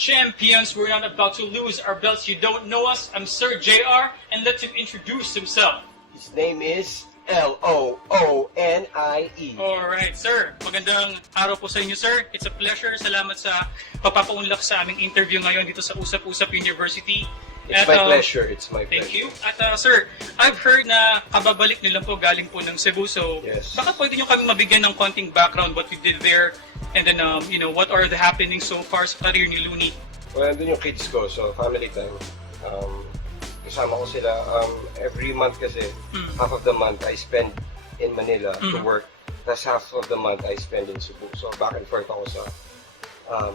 Champions, we're not about to lose our belts. You don't know us. I'm Sir JR, and let him introduce himself. His name is Loonie. Alright, sir. Magandang araw po sa inyo, sir. It's a pleasure. Salamat sa papapaunlak sa aming interview ngayon dito sa Usap Usap University. It's my pleasure. It's my Thank pleasure. you. At sir, I've heard na kababalik niyo lang po galing po ng Cebu. So, yes. Baka pwede niyo kami mabigyan ng konting background what you did there. And then, what are the happenings so far sa career ni Loonie? Well, nandun yung kids ko. So, family time. Kasama ko sila. Every month kasi, half of the month I spend in Manila to work. Tapos half of the month I spend in Cebu. So, back and forth ako sa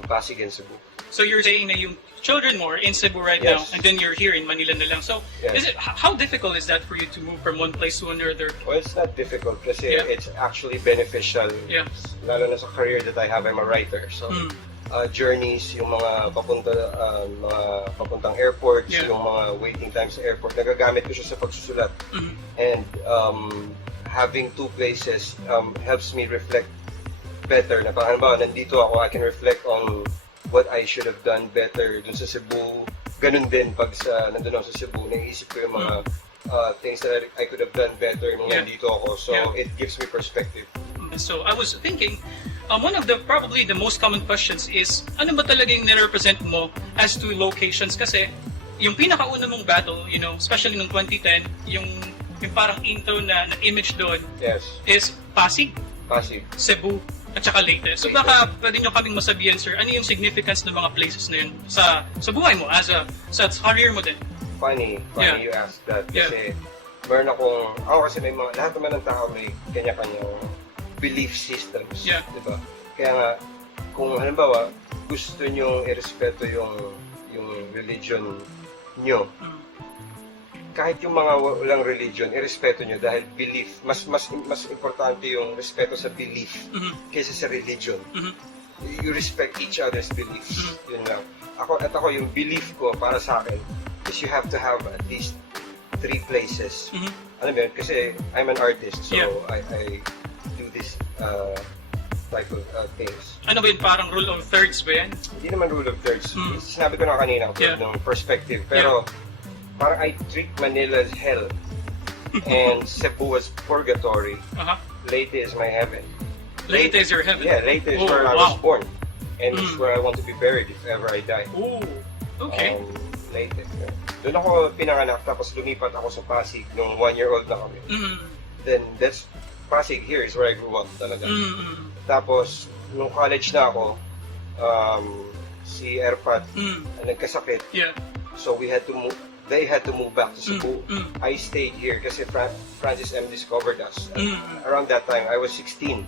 Pasig and Cebu. So, you're saying na yung children more in Cebu right Yes. now, and then you're here in Manila na lang. So, Yes. how difficult is that for you to move from one place to another? Well, it's not difficult kasi Yeah. it's actually beneficial. Yeah. Lalo na sa career that I have, I'm a writer. So, journeys, yung mga papuntang airports, Yeah. yung mga waiting times sa airport, nagagamit ko siya sa pagsusulat. And having two places helps me reflect better. Na parang ba, nandito ako, I can reflect on what I should have done better dun sa Cebu. Ganun din pag nandun ako sa Cebu, naisip ko yung mga things that I could have done better nung nandito ako. So, it gives me perspective. So, I was thinking, one of the probably the most common questions is, ano ba talaga yung nirepresent mo as to locations? Kasi, yung pinakauna mong battle, especially noong 2010, yung parang intro na image doon is Pasig, Cebu, at saka Leyte. So baka pwede nyo kaming masabihan, sir, ano yung significance ng mga places na yun sa buhay mo, sa career mo din? Funny you ask that. Kasi meron ako kasi may mga, lahat naman ng tao may kanya-kanyang belief systems. Diba? Kaya nga, kung halimbawa, gusto nyo irespeto yung religion nyo, kahit yung mga walang religion, irespeto nyo dahil belief, mas importante yung respeto sa belief kaysa sa religion. You respect each other's beliefs. Yun lang. Ako yung belief ko para sa akin is you have to have at least 3 places. Alam mo yun, kasi I'm an artist, so I do this type of things. Ano ba yun, parang rule of thirds ba yan? Hindi naman rule of thirds. Sinabi ko na kanina, ng perspective, pero parang I treat Manila as hell and Cebu as purgatory. Leyte is my heaven. Leyte is your heaven? Yeah, Leyte is where I was born. And it's where I want to be buried if ever I die. Oh, okay. Leyte. Doon ako pinanganak, tapos lumipat ako sa Pasig nung 1-year-old na kami. Then that's Pasig here is where I grew up talaga. Tapos nung college na ako, si Erpat nagkasakit. So they had to move back to Cebu. I stayed here kasi Francis M. discovered us. Around that time, I was 16.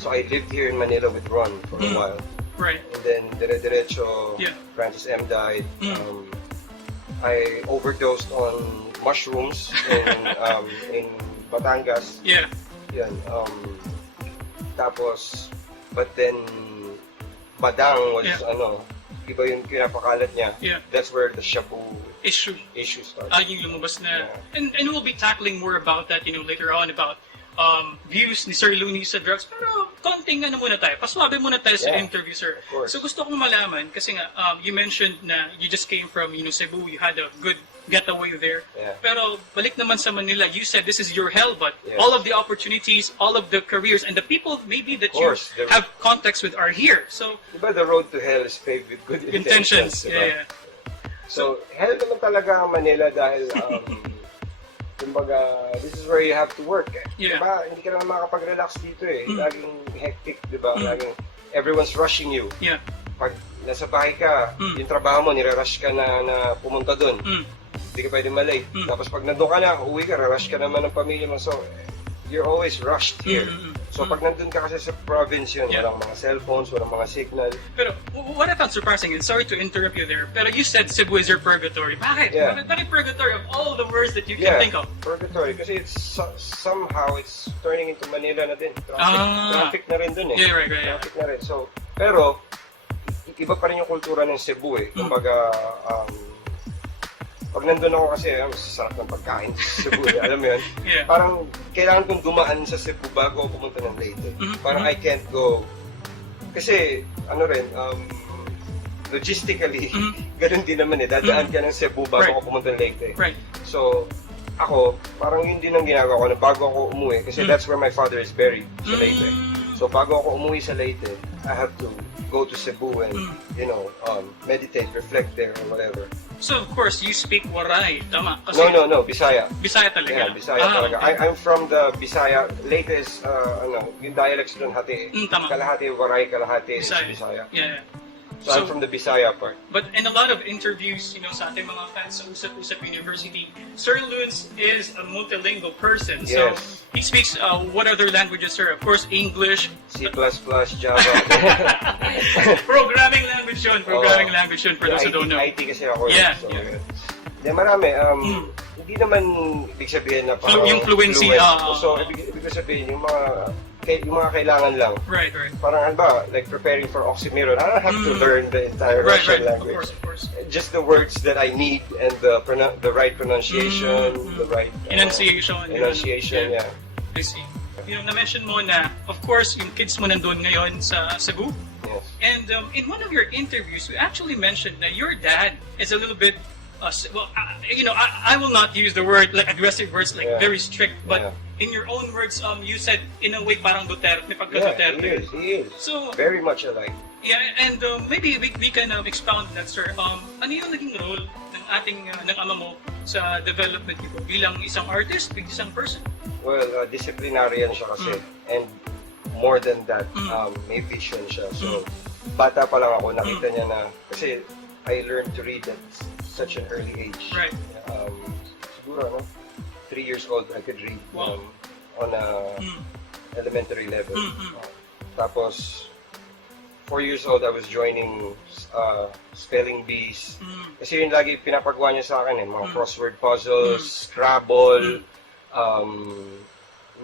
So I lived here in Manila with Ron for a while. Right. And then, dire-diretso, Francis M. died. I overdosed on mushrooms in Batangas. Yan. Tapos, but then, Badang was, iba yung pinapakalat niya. That's where the shabu issue started. Yung lumabas na. And we'll be tackling more about that, later on, about views ni Sir Loonie sa drugs. Pero konting muna tayo. Paswabe muna tayo sa interview, sir. So gusto kong malaman, kasi nga, you mentioned na you just came from Cebu, you had a good getaway there. Pero balik naman sa Manila, you said this is your hell, but all of the opportunities, all of the careers, and the people maybe that you have contacts with are here. So, diba the road to hell is paved with good intentions. Yeah. So, hell naman talaga ang Manila dahil kumbaga, this is where you have to work. Diba? Hindi ka naman makapag-relax dito eh. Laging hectic, diba? Laging everyone's rushing you. Pag nasa bahay ka, yung trabaho mo, nire-rush ka na pumunta dun. Hindi ka pwede malay. Tapos pag nandun ka na, uwi ka, rush ka naman ng pamilya mo. So, you're always rushed here. So pag nandun ka kasi sa province yun, walang mga cellphones, walang mga signal. Pero what I found surprising, and sorry to interrupt you there, pero you said Cebu is your purgatory. Bakit? Bakit purgatory of all the words that you can think of? Purgatory. Kasi somehow it's turning into Manila na din. Traffic na rin dun eh. Right. Traffic na rin. So, pero, iba pa rin yung kultura ng Cebu eh. Kumbaga, pag nandun ako kasi, masasarap ng pagkain sa Cebu. Alam mo yun? Parang kailangan kong dumaan sa Cebu bago ako pumunta ng Leyte. Parang I can't go. Kasi, logistically, ganun din naman eh. Dadaan ka ng Cebu bago ka pumunta ng Leyte. Right. So, ako, parang yun din ang ginagawa ko na bago ako umuwi, kasi that's where my father is buried, sa Leyte. So, bago ako umuwi sa Leyte, I have to go to Cebu and, you know, meditate, reflect there, or whatever. So, of course, you speak Waray, tama? Kasi, No, Bisaya. Bisaya talaga? Yeah, Bisaya talaga. Okay. I'm from the Bisaya. Leyte is, yung dialects doon hati. Tama. Kalahati Waray, kalahati is Bisaya. Bisaya. Yeah. So, I'm from the Bisaya part. But in a lot of interviews, you know, sa ating mga fans sa Usap Usap University, Sir Loons is a multilingual person. So, Yes. he speaks what other languages, sir? Of course, English. C++, Java. Programming language yun. Programming language yun for those who don't know. IT kasi ako. Yeah, So, yeah. yeah, marami. Hindi naman ibig sabihin na parang Yung fluency. So, ibig sabihin, yung mga kailangan lang. Right. Parang ano ba, like preparing for oxymoron, I don't have to learn the entire Russian language. Of course. Just the words that I need and the right pronunciation, the right Enunciation. yeah. I see. You know, na-mention mo na, of course, yung kids mo nandun ngayon sa Cebu. Yes. And in one of your interviews, you actually mentioned that your dad is a little bit, you know, I will not use the word, like aggressive words, like very strict, but in your own words, you said, in a way, parang Duterte, pagka-Duterte. He is. So, very much alike. yeah, and maybe we can expound on that, sir. Ano yung naging role ng ating, ng ama mo sa development niyo bilang isang artist, bilang isang person? Well, disciplinarian siya kasi. And more than that, may vision siya. So, bata pa lang ako, nakita niya na, kasi I learned to read at such an early age. Right. Siguro, 3 years old, I could read on a elementary level. Tapos, 4 years old, I was joining spelling bees. Kasi yun lagi pinapagawa niya sa akin, mga crossword puzzles, Scrabble,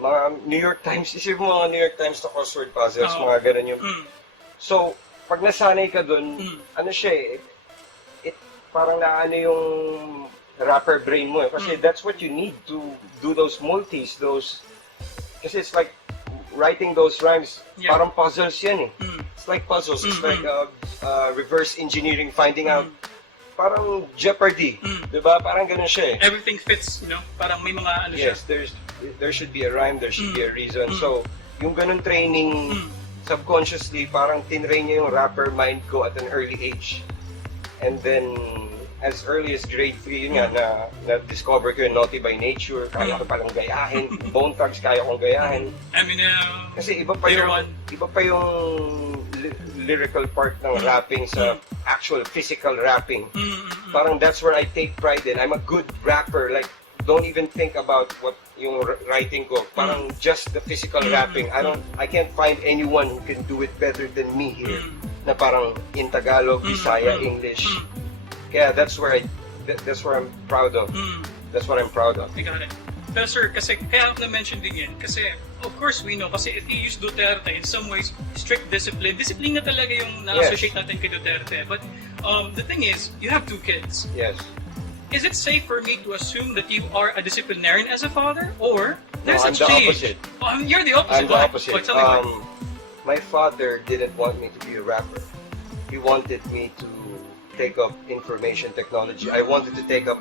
mga New York Times, isip mo mga New York Times na crossword puzzles, mga ganun yung... So, pag nasanay ka dun, ano siya parang naano yung rapper brain mo kasi that's what you need to do those multis, kasi it's like writing those rhymes, parang puzzles yan It's like puzzles, it's like reverse engineering, finding out, parang Jeopardy, diba? Parang ganun siya Everything fits, you know? Parang may mga ano Yes, there should be a rhyme, there should be a reason. So, yung ganun training, subconsciously, parang tinrain niya yung rapper mind ko at an early age. And then, as early as grade 3, yun nga, na-discover ko yung Naughty by Nature, kaya ko palang gayahin, Bone Thugs, kaya kong gayahin. Eminem, kasi iba pa yung lyrical part ng rapping sa actual physical rapping. Parang that's where I take pride in. I'm a good rapper, like, don't even think about what yung writing ko. Parang just the physical rapping. I can't find anyone who can do it better than me here. Na parang in Tagalog, Bisaya, English. Kaya that's where I'm proud of. That's what I'm proud of. I got it. Pero sir, kasi kaya ako na-mention din yan. Kasi, of course, we know. Kasi if you use Duterte, in some ways, strict discipline. Discipline na talaga yung na-associate natin kay Duterte. But the thing is, you have 2 kids. Yes. Is it safe for me to assume that you are a disciplinarian as a father? Or there's I'm a the change? opposite. You're the opposite. I'm the opposite. Oh, tell me why. My father didn't want me to be a rapper. He wanted me to take up information technology. I wanted to take up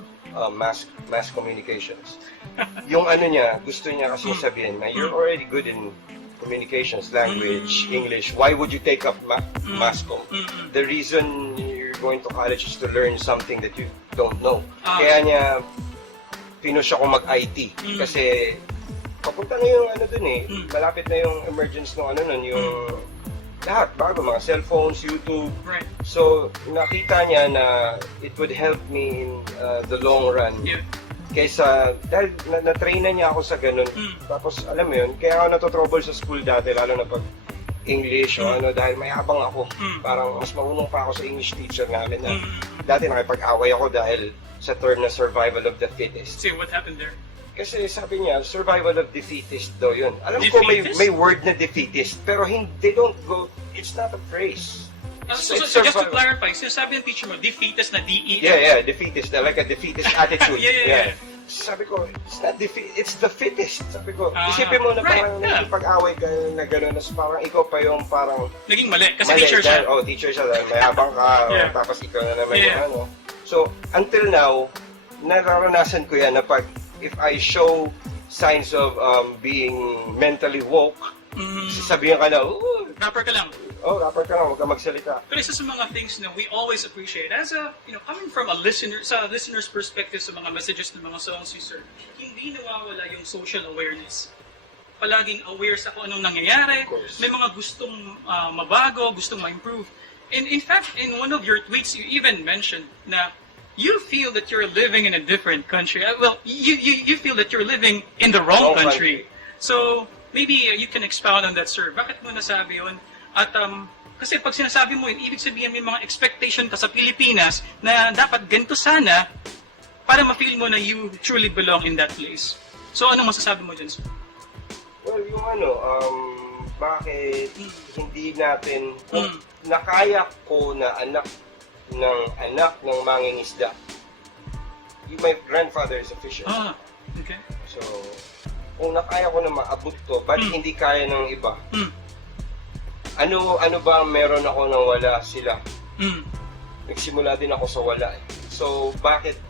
mass communications. Yung ano niya, gusto niya kasi sabihin na you're already good in communications, language, English. Why would you take up mass com? The reason you're going to college is to learn something that you don't know. Kaya niya pinush ako mag-IT kasi papunta na yung ano dun malapit na yung emergence ng ano nun, yung lahat, bago, mga cellphones, YouTube. Right. So, nakita niya na it would help me in the long run. Yeah. Kaysa, dahil na-train na niya ako sa ganun. Tapos, alam mo yun, kaya ako natotrouble sa school dati, lalo na pag English o ano, dahil mayabang ako. Parang mas marunong pa ako sa English teacher namin na dati nakipag-away ako dahil sa term na survival of the fittest. See, what happened there? Kasi sabi niya, survival of defeatist daw yun. Alam ko may word na defeatist, pero they don't go, it's not a phrase. So just to clarify, sinasabi ng teacher mo, defeatist na D-E-F? Yeah, defeatist, like a defeatist attitude. Yeah. sabi ko, it's the fittest. Sabi ko, isipin mo na parang nakikipag-away ka na gano'n, parang ikaw pa yung parang... Naging mali, kasi teacher siya. Teacher siya, mayabang ka, tapos ikaw na naman yung ano. So, until now, nararanasan ko yan na if I show signs of being mentally woke, sasabihin ka na, rapper ka lang. Rapper ka lang, huwag ka magsalita. Pero isa sa mga things na we always appreciate, as a, coming from a listener, sa listener's perspective sa mga messages ng mga songs ni Sir, hindi nawawala yung social awareness. Palaging aware sa kung anong nangyayari, may mga gustong mabago, gustong ma-improve. And in fact, in one of your tweets, you even mentioned na you feel that you're living in a different country. Well, you feel that you're living in the wrong country. So, maybe you can expound on that, Sir. Bakit mo nasabi yun? At kasi pag sinasabi mo yun, ibig sabihin may mga expectation ka sa Pilipinas na dapat ganito sana para ma-feel mo na you truly belong in that place. So, anong masasabi mo dyan, Sir? Well, yung bakit hindi natin, nakaya ko na anak ng mangingisda. My grandfather is a fisherman. Okay. So, kung nakaya ko na maabot to, ba't hindi kaya ng iba? Ano ba meron ako nang wala sila? Nagsimula din ako sa wala. So, bakit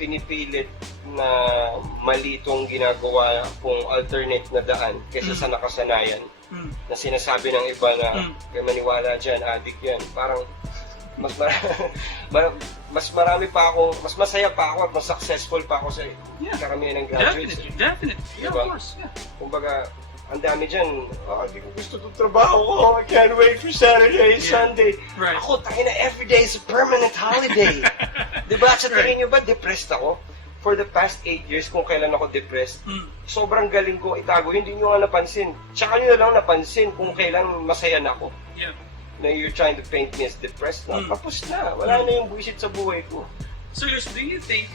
pinipilit na mali itong ginagawa kung alternate na daan kaysa sa nakasanayan? Na sinasabi ng iba na kaya maniwala dyan, addict yan. Parang mas marami pa ako, mas masaya pa ako at mas successful pa ako sa karamihan ng graduates. Definitely. Yeah, diba? of course. Yeah. Kumbaga, ang dami dyan, hindi ko gusto itong trabaho ko, I can't wait for Saturday, Sunday. Right. Ako, tangina, every day is a permanent holiday. Diba? Sa tingin nyo ba, depressed ako? For the past 8 years, kung kailan ako depressed, sobrang galing ko itago, hindi nyo nga napansin. Tsaka nyo na lang napansin kung kailan masaya na ako. Yeah. Na you're trying to paint me as depressed na. Tapos na, wala na yung buwisit sa buhay ko. So, Luz, do you think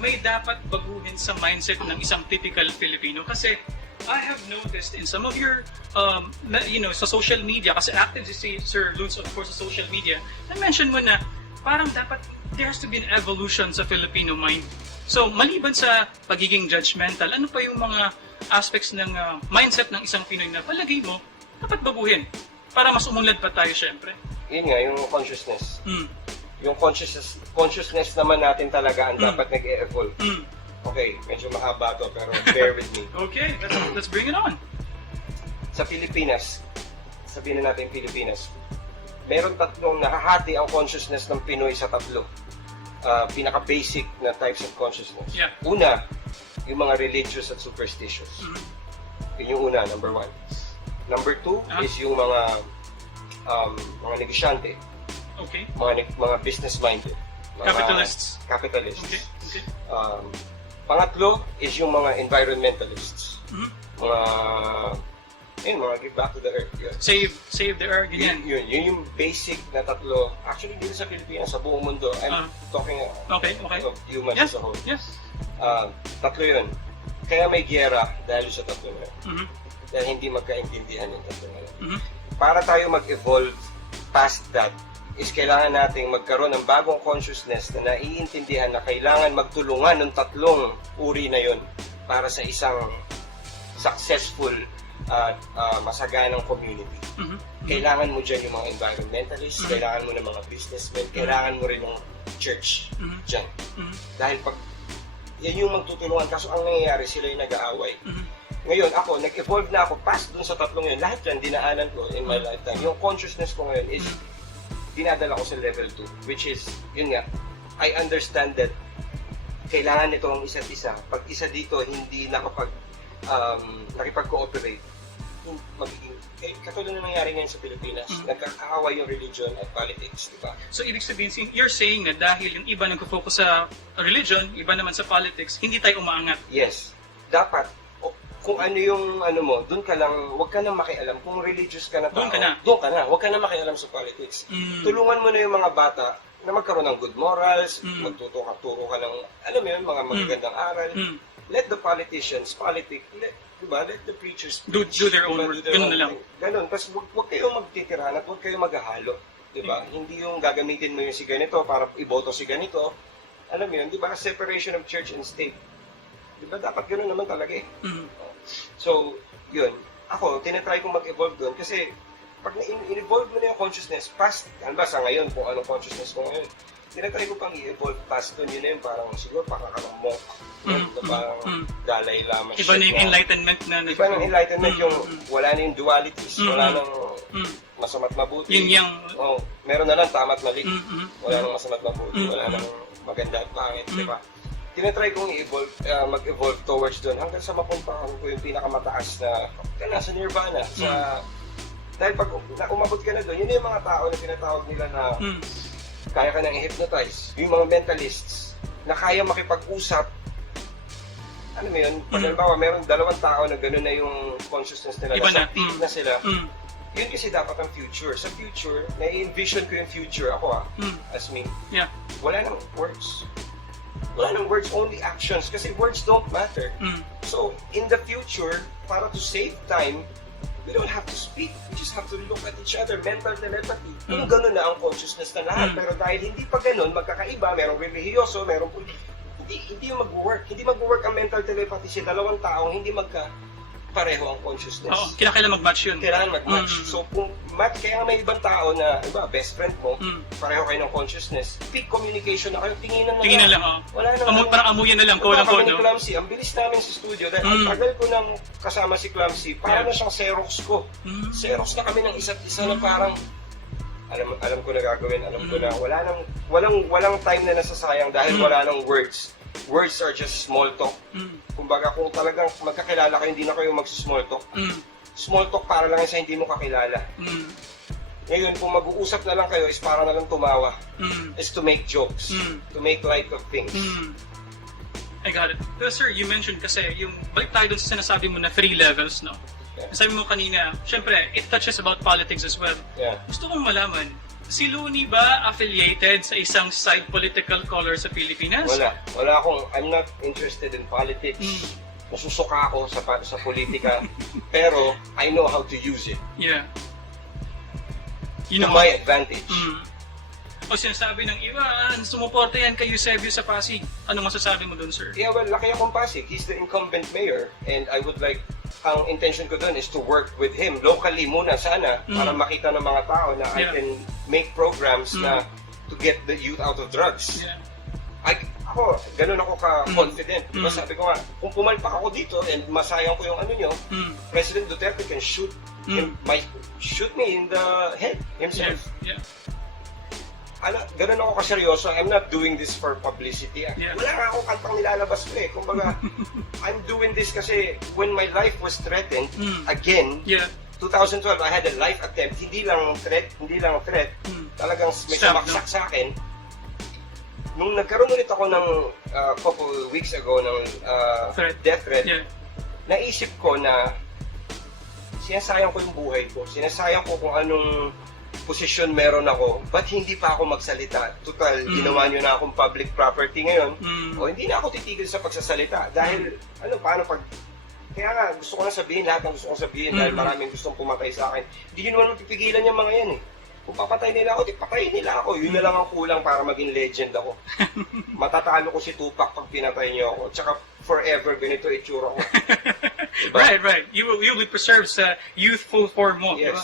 may dapat baguhin sa mindset ng isang typical Filipino? Kasi I have noticed in some of your, sa social media, kasi active si Sir Lutz, of course, sa social media, na-mention mo na parang dapat there has to be an evolution sa Filipino mind. So, maliban sa pagiging judgmental, ano pa yung mga aspects ng mindset ng isang Pinoy na palagay mo, dapat baguhin para mas umunlad pa tayo, syempre? Yun nga, yung consciousness. Yung consciousness naman natin talaga ang dapat nag-e-evolve. Okay, medyo mahaba to, pero bear with me. Okay, let's bring it on. Sa Pilipinas, sabihin na natin Pilipinas, meron tatlong nakahati ang consciousness ng Pinoy sa tatlo. Pinaka-basic na types of consciousness. Yeah. Una, yung mga religious at superstitious. Yun yung una, number 1. Number 2 is yung mga negosyante. Okay. Mga business-minded. Capitalists. Capitalists. Okay. Pangatlo is yung mga environmentalists. Mga give back to the earth. Yun. Save the earth, ganyan. Yun yung basic na tatlo. Actually, dito sa Pilipinas, sa buong mundo, I'm talking of humans as a whole. Yes. Tatlo yun. Kaya may giyera dahil sa tatlo na yun. Dahil hindi magkaintindihan yung tatlo na yun. Para tayo mag-evolve past that, is kailangan nating magkaroon ng bagong consciousness na naiintindihan na kailangan magtulungan ng tatlong uri na yun para sa isang successful at masaganang community. Kailangan mo dyan yung mga environmentalists, kailangan mo ng mga businessmen, kailangan mo rin ng church dyan. Dahil pag yan yung magtutulungan, kaso ang nangyayari, sila yung nag-aaway. Ngayon, ako, nag-evolve na ako past dun sa tatlong yun. Lahat yan, dinaanan ko in my lifetime. Yung consciousness ko ngayon is dinadala ko sa level 2, which is, yun nga, I understand that kailangan nito ang isa't isa. Pag isa dito hindi nakipag-cooperate, magiging, katulad na nangyari ngayon sa Pilipinas, nagkakaaway yung religion at politics, di ba? So, ibig sabihin, you're saying na dahil yung iba nagpo-focus sa religion, iba naman sa politics, hindi tayo umaangat? Yes. Dapat, kung ano yung mo, doon ka lang, huwag ka na makialam. Kung religious ka na tao, doon ka na. Huwag ka na makialam sa politics. Tulungan mo na yung mga bata na magkaroon ng good morals, turo ka ng, mga magagandang aral. Let the politicians diba? Let the preachers do their own work. Ganun na lang. Ganun. Tapos huwag kayong magtitirahan at huwag kayong maghahalo. Diba? Hindi yung gagamitin mo yung si ganito para iboto si ganito. alam mo yun, di ba, separation of church and state. Di ba, dapat gano'n naman talaga eh. So, yun. Ako, tinatry kong mag-evolve doon kasi pag in-evolve mo na yung consciousness, past, ano ba sa ngayon, kung anong consciousness ko ngayon, tinatry ko pang i-evolve past doon, yun na yun, parang siguro parang monk, parang Dalai Lama. Iba na yung enlightenment na. Iba ng enlightenment yung wala na yung dualities, wala nang masama't mabuti. Yun yung... Oh, meron na lang tama't mali. Wala nang masama't mabuti, wala nang maganda at pangit, di ba? Tinatry kong i-evolve, mag-evolve towards doon hanggang sa mapuntahan ko yung pinakamataas na sa nirvana, sa... Dahil pag umabot ka na doon, yun yung mga tao na tinatawag nila na kaya ka nang i-hypnotize. Yung mga mentalists na kaya makipag-usap. Ano mo yun? Pag halimbawa, meron dalawang tao na gano'n na yung consciousness nila. Iba na. Na sila. Yun kasi dapat ang future. Sa future, na-envision ko yung future. Ako as me. Yeah. Wala nang words. Wala nang words, only actions. Kasi words don't matter. So, in the future, para to save time, we don't have to speak. We just have to look at each other. Mental telepathy. Kung gano'n na ang consciousness na lahat. Pero dahil hindi pa gano'n, magkakaiba, merong religyoso, merong hindi yung mag-work. Hindi mag-work ang mental telepathy sa dalawang taong hindi pareho ang consciousness. Oo, kailangan mag-match yun. Kailangan mag-match. So, kung kaya may ibang tao na, iba, best friend mo, pareho kayo ng consciousness, peak communication na kayo, tinginan lang. Wala na. Parang amuyan na lang, quote-unquote, no? Clumsy, ang bilis namin sa studio, dahil ang tagal ko nang kasama si Clumsy, parang na siyang Xerox ko. Xerox na kami ng isa't isa na parang, alam ko na gagawin, alam ko na, walang time na nasasayang dahil wala nang words. Words are just small talk. Kumbaga, kung talagang magkakilala kayo, hindi na kayo mag-small talk. Small talk para lang sa hindi mo kakilala. Ngayon, kung mag-uusap na lang kayo, is para na lang tumawa. Is to make jokes. To make light of things. I got it. Pero sir, you mentioned kasi, yung balik tayo dun sa sinasabi mo na 3 levels, no? Yeah. Sabi mo kanina, syempre, it touches about politics as well. Yeah. Gusto kong malaman, si Loonie ba affiliated sa isang side political color sa Pilipinas? Wala akong, I'm not interested in politics. Nasusuka ako sa politika. Pero, I know how to use it. Yeah. To my advantage. O sinasabi ng iba, sumuporta yan kay Eusebio sa Pasig. Ano masasabi mo dun, sir? Yeah, well, laki akong Pasig. He's the incumbent mayor. And I would like, ang intention ko dun is to work with him locally muna sana para makita ng mga tao na I can make programs na to get the youth out of drugs. Yeah. Ako, ganun ako ka-confident. Diba sabi ko nga, kung pumalpak ako dito and masayang ko yung ano nyo, President Duterte can shoot me in the head himself. Yeah. Ganun ako kaseryoso. I'm not doing this for publicity. Yeah. Wala nga akong kantang nilalabas ko eh. Kumbaga, I'm doing this kasi when my life was threatened, again, 2012, I had a life attempt. Hindi lang threat. Talagang may sumaksak sa akin. Nung nagkaroon ulit ako ng couple weeks ago ng death threat, naisip ko na sinasayang ko yung buhay ko. Sinasayang ko kung anong posisyon meron ako, ba't hindi pa ako magsalita? Total, ginawa nyo na akong public property ngayon, o hindi na ako titigil sa pagsasalita. Dahil, kaya nga, gusto ko na sabihin lahat ng gusto kong sabihin dahil maraming gustong pumatay sa akin. Hindi nyo naman pipigilan yung mga yan eh. Kung papatay nila ako, patayin nila ako. Yun na lang ang kulang para maging legend ako. Matatalo ko si Tupac pag pinatay niyo ako. Tsaka forever, ganito itsura ko. Diba? Right. You will be preserved sa youthful form mo. Yes. Diba?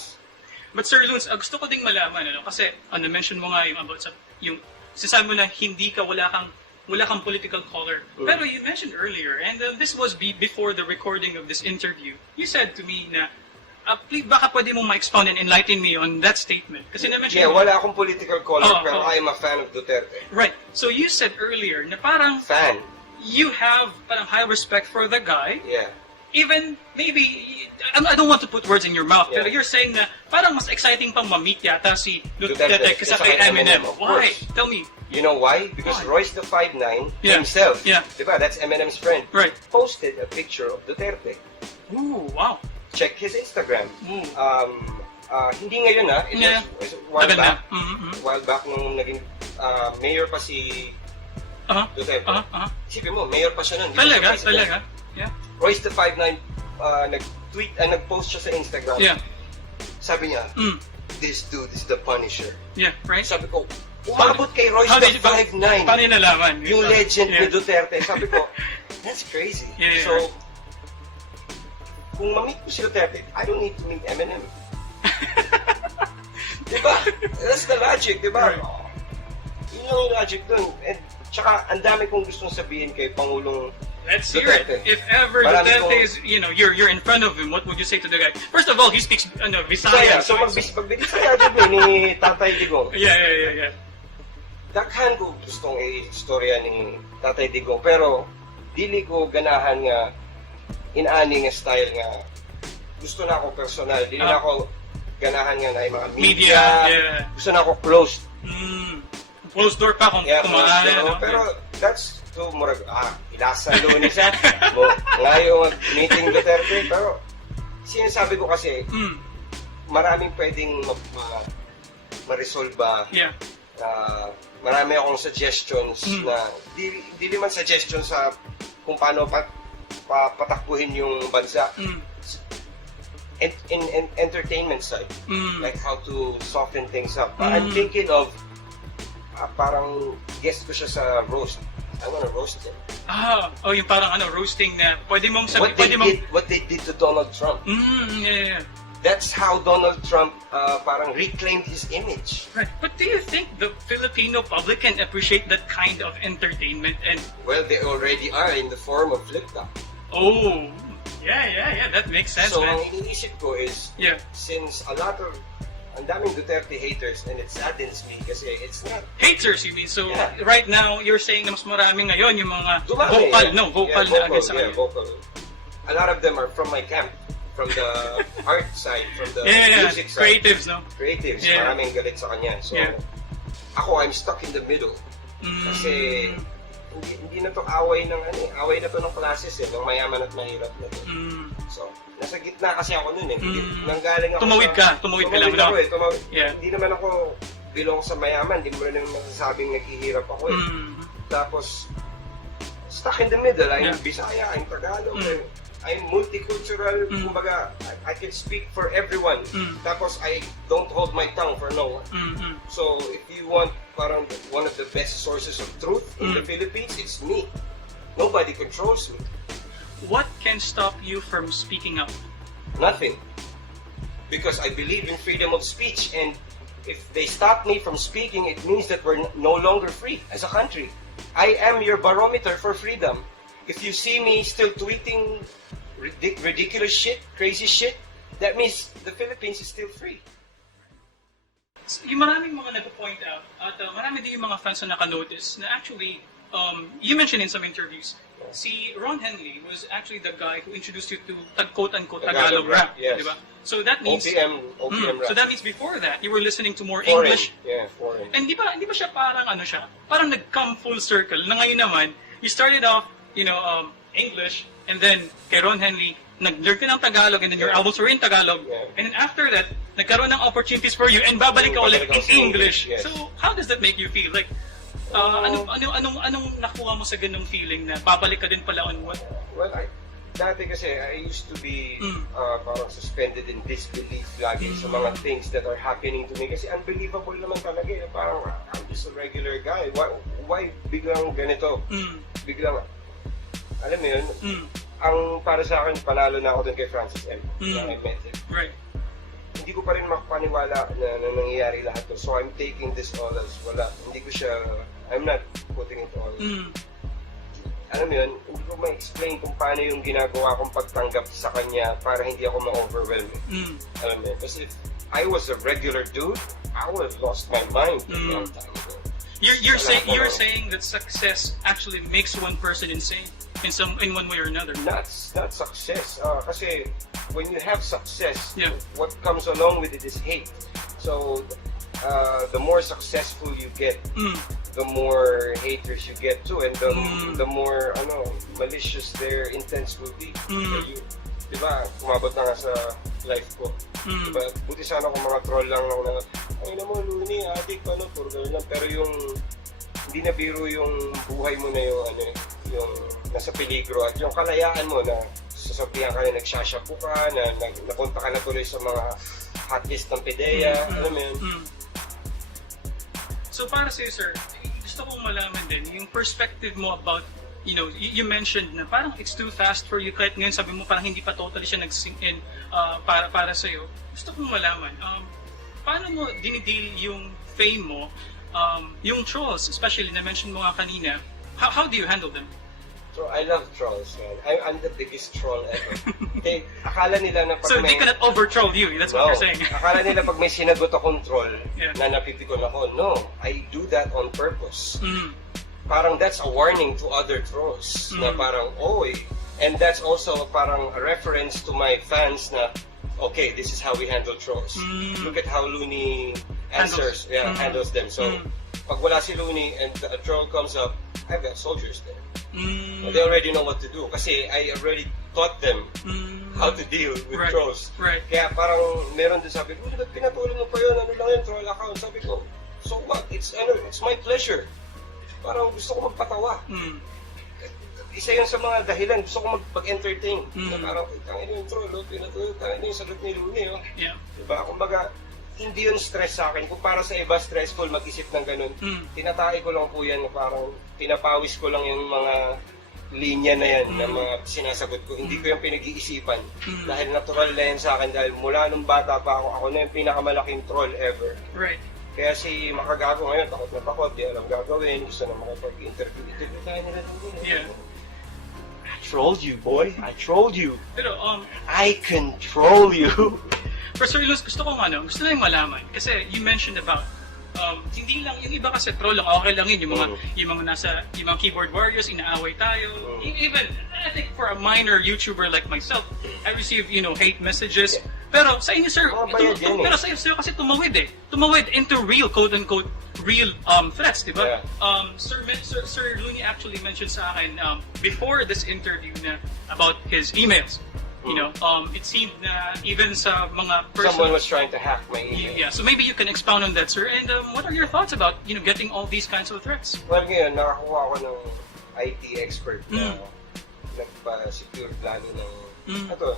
But Sir Loons, gusto ko ding malaman, kasi mention mo nga yung about yung sinasabi mo na wala kang political color. Pero you mentioned earlier, and this was before the recording of this interview, you said to me na, please, baka pwede mo ma-expound and enlighten me on that statement. Kasi na-mention mo, wala akong political color, pero I am a fan of Duterte. Right. So you said earlier na parang fan. You have parang high respect for the guy. Yeah. Even, maybe, I don't want to put words in your mouth, pero you're saying na parang mas exciting pang ma-meet yata si Duterte kaysa kay Eminem. Why? Tell me. You know why? Because Royce the 5'9" himself, diba, that's Eminem's friend, posted a picture of Duterte. Ooh, wow. Check his Instagram. Hindi ngayon it was a while back. While back nung naging mayor pa si Duterte. Isipin mo, mayor pa siya nun. Talaga? Yeah. Royce the 5'9", nag-tweet, nag-post siya sa Instagram. Yeah. Sabi niya, this dude is the Punisher. Yeah, right? Sabi ko, Umabot kay Royce How na did you- 5'9". Paano yung nalaman? Yung legend ni Yeah. Duterte. Sabi ko, that's crazy. Yeah. So, kung ma-meet ko si Duterte, I don't need to meet Eminem. Diba? That's the logic, diba? Right. Yun yung logic dun. And tsaka, ang dami kong gustong sabihin kay Pangulong Let's hear it. Duterte. If ever Marami Duterte kong- is, you're in front of him, what would you say to the guy? First of all, he speaks Visaya. Bisaya. So, magbisaya din ni Tatay Digong. Yeah. Dakhan ko gustong i-istorya ni Tatay Digong, pero dili ko ganahan nga inani nga style nga gusto na ako personal, dili na ako ganahan nga na yung mga media, Yeah. gusto na ako closed. Closed door pa kung Closed kumahan. door. Pero that's to murag ilasan doon siya. Ngayon meeting Duterte, pero sinasabi ko kasi maraming pwedeng ma-resolve ba. Yeah. Marami akong suggestions na di naman suggestions sa kung paano patakbuhin yung bansa. In entertainment side, like how to soften things up. I'm thinking of parang guest ko siya sa roast. I wanna roast him. Yung parang roasting na pwede mong sabi, What they did to Donald Trump. Yeah. That's how Donald Trump parang reclaimed his image. Right. But do you think the Filipino public can appreciate that kind of entertainment? And Well, they already are in the form of flip-top. Yeah, that makes sense, So, man. ang iniisip ko is, Yeah. since ang daming Duterte haters, and it saddens me kasi it's not Haters, you mean? So, Yeah. right now, you're saying na mas marami ngayon yung mga dumami. vocal na against sa kanya. vocal. A lot of them are from my camp, from the art side, from the Yeah, music side. creatives, no? Creatives, Yeah. maraming galit sa kanya. So, Yeah. ako, I'm stuck in the middle. Kasi, hindi na to away away na to ng classes ng mayaman at mahirap na to. So, nasa gitna kasi ako nun Nanggaling ako Tumawid ka lang, ako no? Tumawid. Yeah. Hindi naman ako belong sa mayaman, hindi mo rin masasabing naghihirap ako Tapos, stuck in the middle. I'm Bisaya, I'm Tagalog, I'm multicultural, kumbaga, I can speak for everyone. Tapos, I don't hold my tongue for no one. So, if you want parang one of the best sources of truth in the Philippines, it's me. Nobody controls me. What can stop you from speaking up? Nothing. Because I believe in freedom of speech, and if they stop me from speaking, it means that we're no longer free as a country. I am your barometer for freedom. If you see me still tweeting ridiculous shit, crazy shit, that means the Philippines is still free. Yung maraming mga nag-point out at marami din yung mga fans na naka-notice na actually, you mentioned in some interviews, si Ron Henley was actually the guy who introduced you to quote-unquote Tagalog rap, yes. di ba? So that means OPM rap. So that means before that, you were listening to more Foreign. English. Yeah, foreign. And di ba siya parang parang nag-come full circle na ngayon naman, you started off, English, and then kay Ron Henley, nag-learn ka ng Tagalog, and then your albums were in Tagalog, and then after that, nagkaroon ng opportunities for you, and babalik ka ulit in English. Yes. So, how does that make you feel? Like, anong nakuha mo sa ganung feeling na babalik ka din pala on what? Well, dati kasi, I used to be parang suspended in disbelief lagi sa mga things that are happening to me. Kasi unbelievable naman talaga. Parang, I'm just a regular guy. Why biglang ganito? Biglang, alam mo yun, ang para sa akin, panalo na ako dun kay Francis M. Na I met him. Right. Hindi ko pa rin makapaniwala na nangyayari lahat to. So I'm taking this all as wala. Hindi ko siya, I'm not putting it all. Alam mo yun, hindi ko ma-explain kung paano yung ginagawa kong pagtanggap sa kanya para hindi ako ma-overwhelm. Alam mo yun, kasi if I was a regular dude, I would have lost my mind a long time ago. You're saying that success actually makes one person insane in one way or another. Not success. Kasi when you have success, Yeah. what comes along with it is hate. So the more successful you get, the more haters you get too, and the more malicious their intents will be. So diba, umabot na nga sa life ko. Diba, buti sana kung mga troll lang na, ay naman, Loonie, adik, puro gano'n lang. Pero yung, hindi na biro yung buhay mo na yung nasa peligro at yung kalayaan mo na sasabihan ka na nagsashapu ka, na napunta ka na tuloy sa mga hotlist ng PDEA, alam mo yun. So para sa'yo, sir, gusto kong malaman din yung perspective mo about, you mentioned na parang it's too fast for you, kahit ngayon sabi mo parang hindi pa totally siya nag-sink in para sa'yo. Gusto kong malaman, paano mo dinideal yung fame mo, yung trolls, especially na-mention mo nga kanina, how do you handle them? So, I love trolls, man. I'm the biggest troll ever. Akala nila na pag so, they cannot over-troll you, that's what you're saying. Akala nila pag may sinagot akong troll na napipikon ako, no, I do that on purpose. Parang that's a warning to other trolls na parang, and that's also parang a reference to my fans na, okay, this is how we handle trolls. Look at how Loonie handles them. So, pag wala si Loonie and a troll comes up, I've got soldiers there. They already know what to do kasi I already taught them how to deal with trolls. Kaya parang meron din sabi ko, pinatulong mo pa yun, ano lang yung troll account. Sabi ko, so what? It's my pleasure. Parang gusto ko magpatawa. Isa yun sa mga dahilan, gusto ko mag-entertain. Parang, tangin yung troll, pinatulong, tangin yung sagot ni Loonie. Diba? Kumbaga, hindi yun stress sa akin. Kung para sa iba, stressful mag-isip ng ganun. Tinatay ko lang po yan, parang pinapawis ko lang yung mga linya na yan na mga sinasagot ko. Hindi ko yung pinag-iisipan. Dahil natural na yan sa akin. Dahil mula nung bata pa ako na yung pinakamalaking troll ever. Kaya si Makagago ngayon, takot na takot. Di alam gagawin. Gusto na makapag-interview. Interview tayo nila doon. I trolled you, boy. I trolled you. Pero, I control you. For Sir Luz, gusto lang malaman. Kasi you mentioned about, hindi lang, yung iba kasi troll lang, okay lang yun. Yung mga keyboard warriors, inaaway tayo. Even, I think for a minor YouTuber like myself, I receive, hate messages. Pero sa inyo, sir, pero sa inyo kasi tumawid into real, quote-unquote, real threats, di ba? Sir Loonie actually mentioned sa akin before this interview na about his emails. It seemed na even sa mga someone was trying to hack my email. Yeah, so maybe you can expound on that, sir. And what are your thoughts about, getting all these kinds of threats? Well, ngayon, nakakuha ako ng IT expert na nagpa-secure plano ng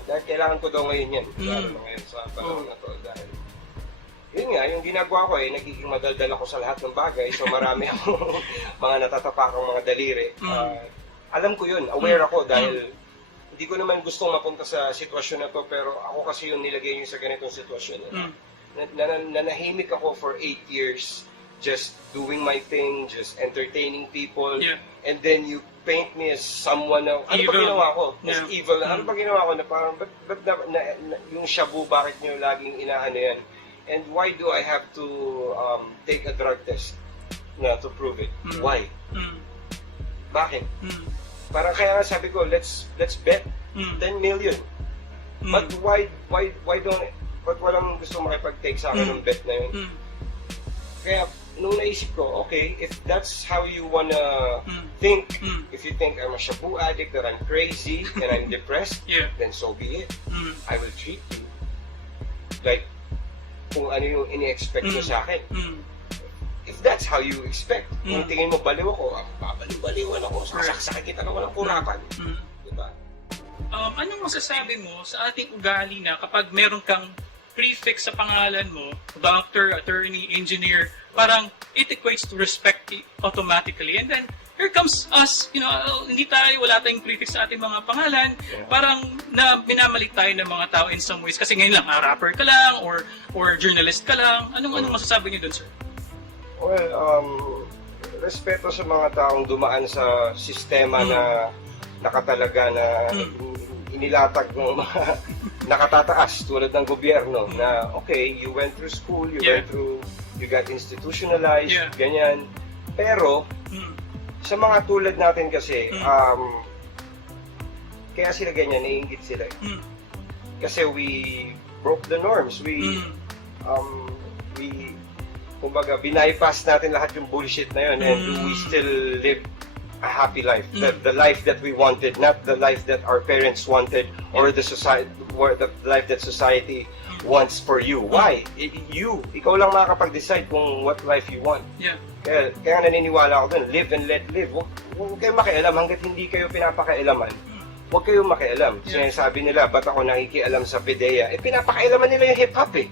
dahil kailangan ko daw ngayon yan. Lalo ngayon sa panahon na to. Dahil, yun nga, yung ginagawa ko nagiging madaldal ako sa lahat ng bagay. So marami akong mga natatapakang mga daliri. Alam ko yun, aware ako dahil hindi ko naman gustong mapunta sa sitwasyon na to, pero ako kasi yung nilagay niyo sa ganitong sitwasyon. Nanahimik ako for 8 years, just doing my thing, just entertaining people, and then you paint me as someone na, ano ba ginawa ko? As evil. Ano ba ginawa ko na parang, ba't yung shabu, bakit niyo laging inaano yan? And why do I have to take a drug test to prove it? Why? Bakit? Parang kaya sabi ko, let's bet 10 million. But why walang gusto makipag-take sa akin ng bet na yun? Kaya nung naisip ko, okay, if that's how you wanna think, if you think I'm a shabu addict, that I'm crazy, and I'm depressed, then so be it. I will treat you like kung ano yung ini-expect mo sa akin. If that's how you expect, kung tingin mo baliw ako, babaliw-baliwan ako, sasaksakin kita na walang kurapan. Diba? Anong masasabi mo sa ating ugali na kapag meron kang prefix sa pangalan mo, doctor, attorney, engineer, parang it equates to respect automatically. And then, here comes us, wala tayong prefix sa ating mga pangalan, parang minamalik tayo ng mga tao in some ways. Kasi ngayon lang, rapper ka lang, or journalist ka lang. Anong masasabi niyo dun, sir? Well, respeto sa mga taong dumaan sa sistema na nakatalaga na inilatag ng mga nakatataas tulad ng gobyerno na okay, you went through school, you got institutionalized, ganyan. Pero sa mga tulad natin kasi, kaya sila ganyan, naiinggit sila. Kasi we broke the norms, kumbaga, bypass natin lahat yung bullshit na yun and we still live a happy life. The life that we wanted, not the life that our parents wanted or the life that society wants for you. Why? Ikaw lang makakapag-decide kung what life you want. Kaya naniniwala ako dun, live and let live. Huwag kayo makialam hanggat hindi kayo pinapakailaman. huwag kayong makialam. Sinasabi nila, ba't ako nakikialam sa PDEA? Eh, pinapakailaman nila yung hip-hop eh.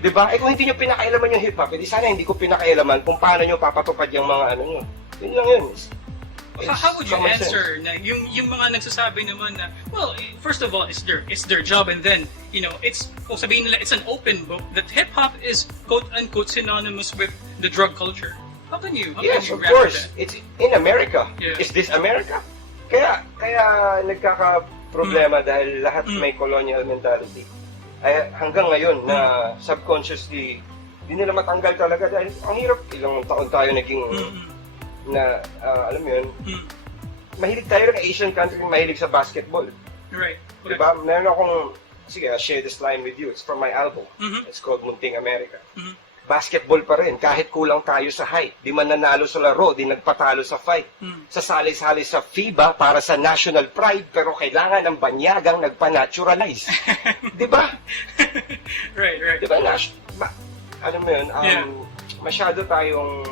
Diba? Eh, kung hindi nyo pinakailaman yung hip-hop, eh, di sana hindi ko pinakailaman kung paano nyo papatupad yung mga ano nyo. Yun lang yun. How would you answer na yung mga nagsasabi naman na, well, first of all, it's their job, and then, you know, kung sabihin nila, it's an open book, that hip-hop is quote-unquote synonymous with the drug culture. How can you Yes, of react course. to that? It's in America. Yeah. Is this America? Kaya nagkaka-problema dahil lahat may colonial mentality. Ay, hanggang ngayon na subconsciously, hindi nila matanggal talaga dahil ang hirap. Ilang taon tayo naging na, alam mo yun, mahilig tayo ng Asian country, mahilig sa basketball. Right. Diba? Meron akong, sige, I'll share this line with you. It's from my album. It's called Munting America. Basketball pa rin, kahit kulang tayo sa height. Di man nanalo sa laro, di nagpatalo sa fight. Sasali-sali sa FIBA para sa national pride, pero kailangan ng banyagang nagpa-naturalize. Di ba? Right. Di ba? Ano mo yun, masyado tayong...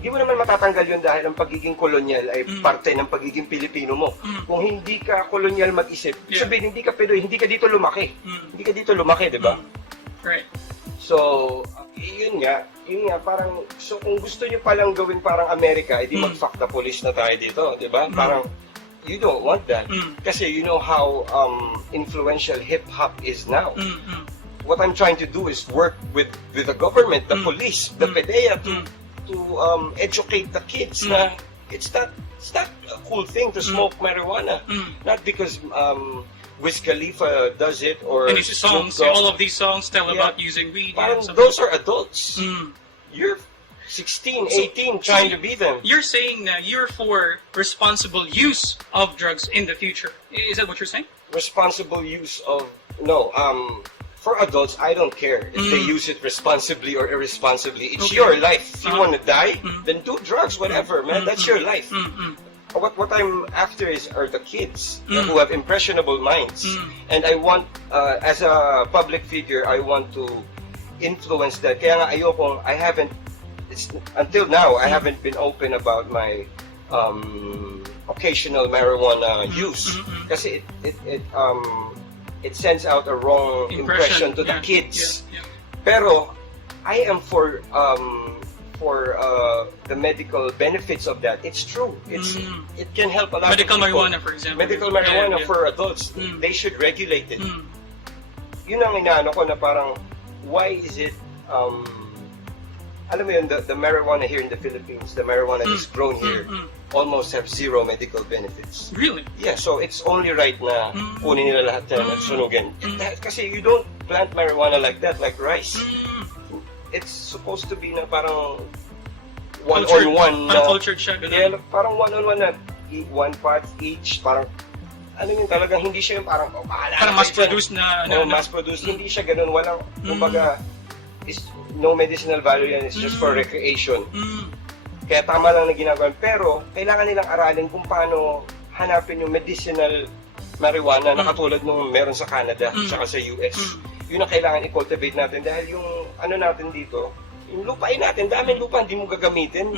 Hindi mo naman matatanggal yun dahil ang pagiging kolonyal ay parte ng pagiging Pilipino mo. Kung hindi ka kolonyal mag-isip, sabihin, hindi ka Pinoy, hindi ka dito lumaki. Hindi ka dito lumaki, di ba? Right. So, yun nga, parang, so kung gusto nyo palang gawin parang Amerika, edi mag-fuck the police na tayo dito, di ba? Parang, you don't want that. Kasi you know how influential hip-hop is now. What I'm trying to do is work with the government, the police, the PDEA, to educate the kids na it's not a cool thing to smoke marijuana. Not because Wiz Khalifa does it or and his songs, all of these songs tell about using weed. Those are adults. You're 16, 18, trying to be them. You're saying that you're for responsible use of drugs in the future. Is that what you're saying? Responsible use of for adults, I don't care if they use it responsibly or irresponsibly. It's your life. If you want to die, then do drugs, whatever, man. That's your life. What I'm after are the kids who have impressionable minds. And I want, as a public figure, I want to influence that. Kaya nga ayoko, until now, I haven't been open about my occasional marijuana use. Kasi it sends out a wrong impression to the kids. Pero I am for the medical benefits of that. It's true. It can help a lot. Medical of people. marijuana, for example. Medical marijuana for adults. They should regulate it. Yun ang inaano ko na parang, why is it, alam mo yun, the marijuana here in the Philippines, the marijuana that's grown here, almost have zero medical benefits. Really? Yeah, so it's only right na kunin nila lahat na sunugin. Kasi you don't plant marijuana like that, like rice. It's supposed to be na parang one-on-one na... Uncultured siya, Yeah, parang one-on-one na one part each, parang... Ano yun, talagang hindi siya yung parang... Parang mass-produced na... mass-produced, hindi siya ganun. Walang, kumbaga, no medicinal value yan, it's just for recreation. Kaya tama lang na ginagawa. Pero, kailangan nilang aralin kung paano hanapin yung medicinal marijuana na katulad nung meron sa Canada at sa US. Yun ang kailangan i-cultivate natin dahil yung ano natin dito, yung lupain natin, daming lupa, hindi mo gagamitin.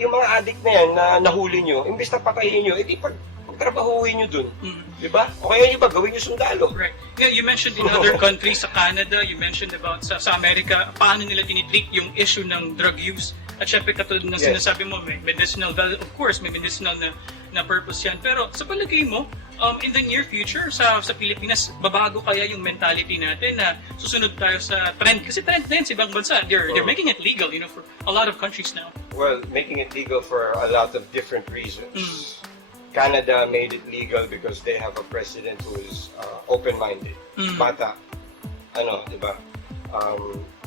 Yung mga addict na yan na nahuli nyo, imbis na patayin nyo, edi pagtrabahuhin nyo dun. Diba? O kaya yung iba, gawin nyo sundalo. Right. Yeah, you mentioned in other countries, sa Canada, you mentioned about sa Amerika, paano nila tinitreat yung issue ng drug use. At syempre, katulad ng sinasabi mo, may medicinal value. Of course, may medicinal na purpose yan. Pero sa palagay mo, in the near future, sa Pilipinas, babago kaya yung mentality natin na susunod tayo sa trend? Kasi trend na yan sa ibang bansa. They're making it legal, for a lot of countries now. Well, making it legal for a lot of different reasons. Canada made it legal because they have a president who is open-minded. Bata. Diba?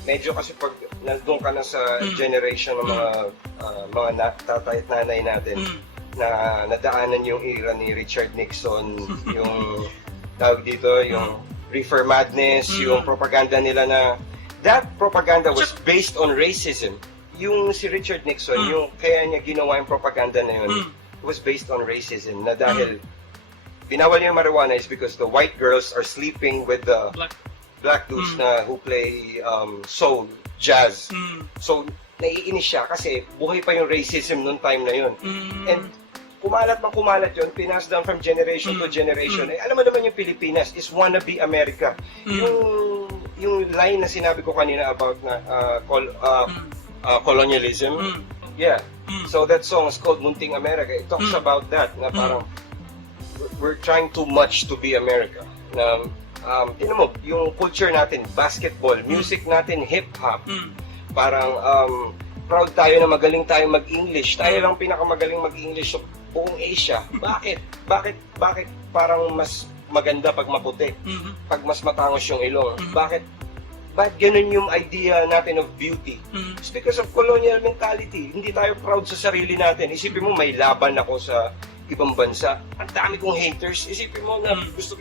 Medyo kasi pag nandun ka na sa generation ng mga tatay at nanay natin na nadaanan yung era ni Richard Nixon, yung tawag dito, yung reefer madness, yung propaganda nila na that propaganda was based on racism. Yung si Richard Nixon, yung kaya niya ginawa yung propaganda na yun, was based on racism na dahil binawal niya yung marijuana is because the white girls are sleeping with the black dudes na who play soul, jazz. So, naiinis siya kasi buhay pa yung racism noong time na yun. And kumalat man kumalat yun, pinas down from generation to generation. Eh, alam mo naman yung Pilipinas is wannabe America. Yung line na sinabi ko kanina about na colonialism, yeah. So that song is called Munting America. It talks about that, na parang we're trying too much to be America. Na, tinan mo, yung culture natin, basketball, music natin, hip-hop, parang proud tayo na magaling tayo mag-English. Tayo lang pinakamagaling mag-English sa buong Asia. Bakit? Bakit parang mas maganda pag maputi? Pag mas matangos yung ilong? Bakit ganun yung idea natin of beauty? It's because of colonial mentality. Hindi tayo proud sa sarili natin. Isipin mo, may laban ako sa ibang bansa. Ang dami kong haters. Isipin mo na gusto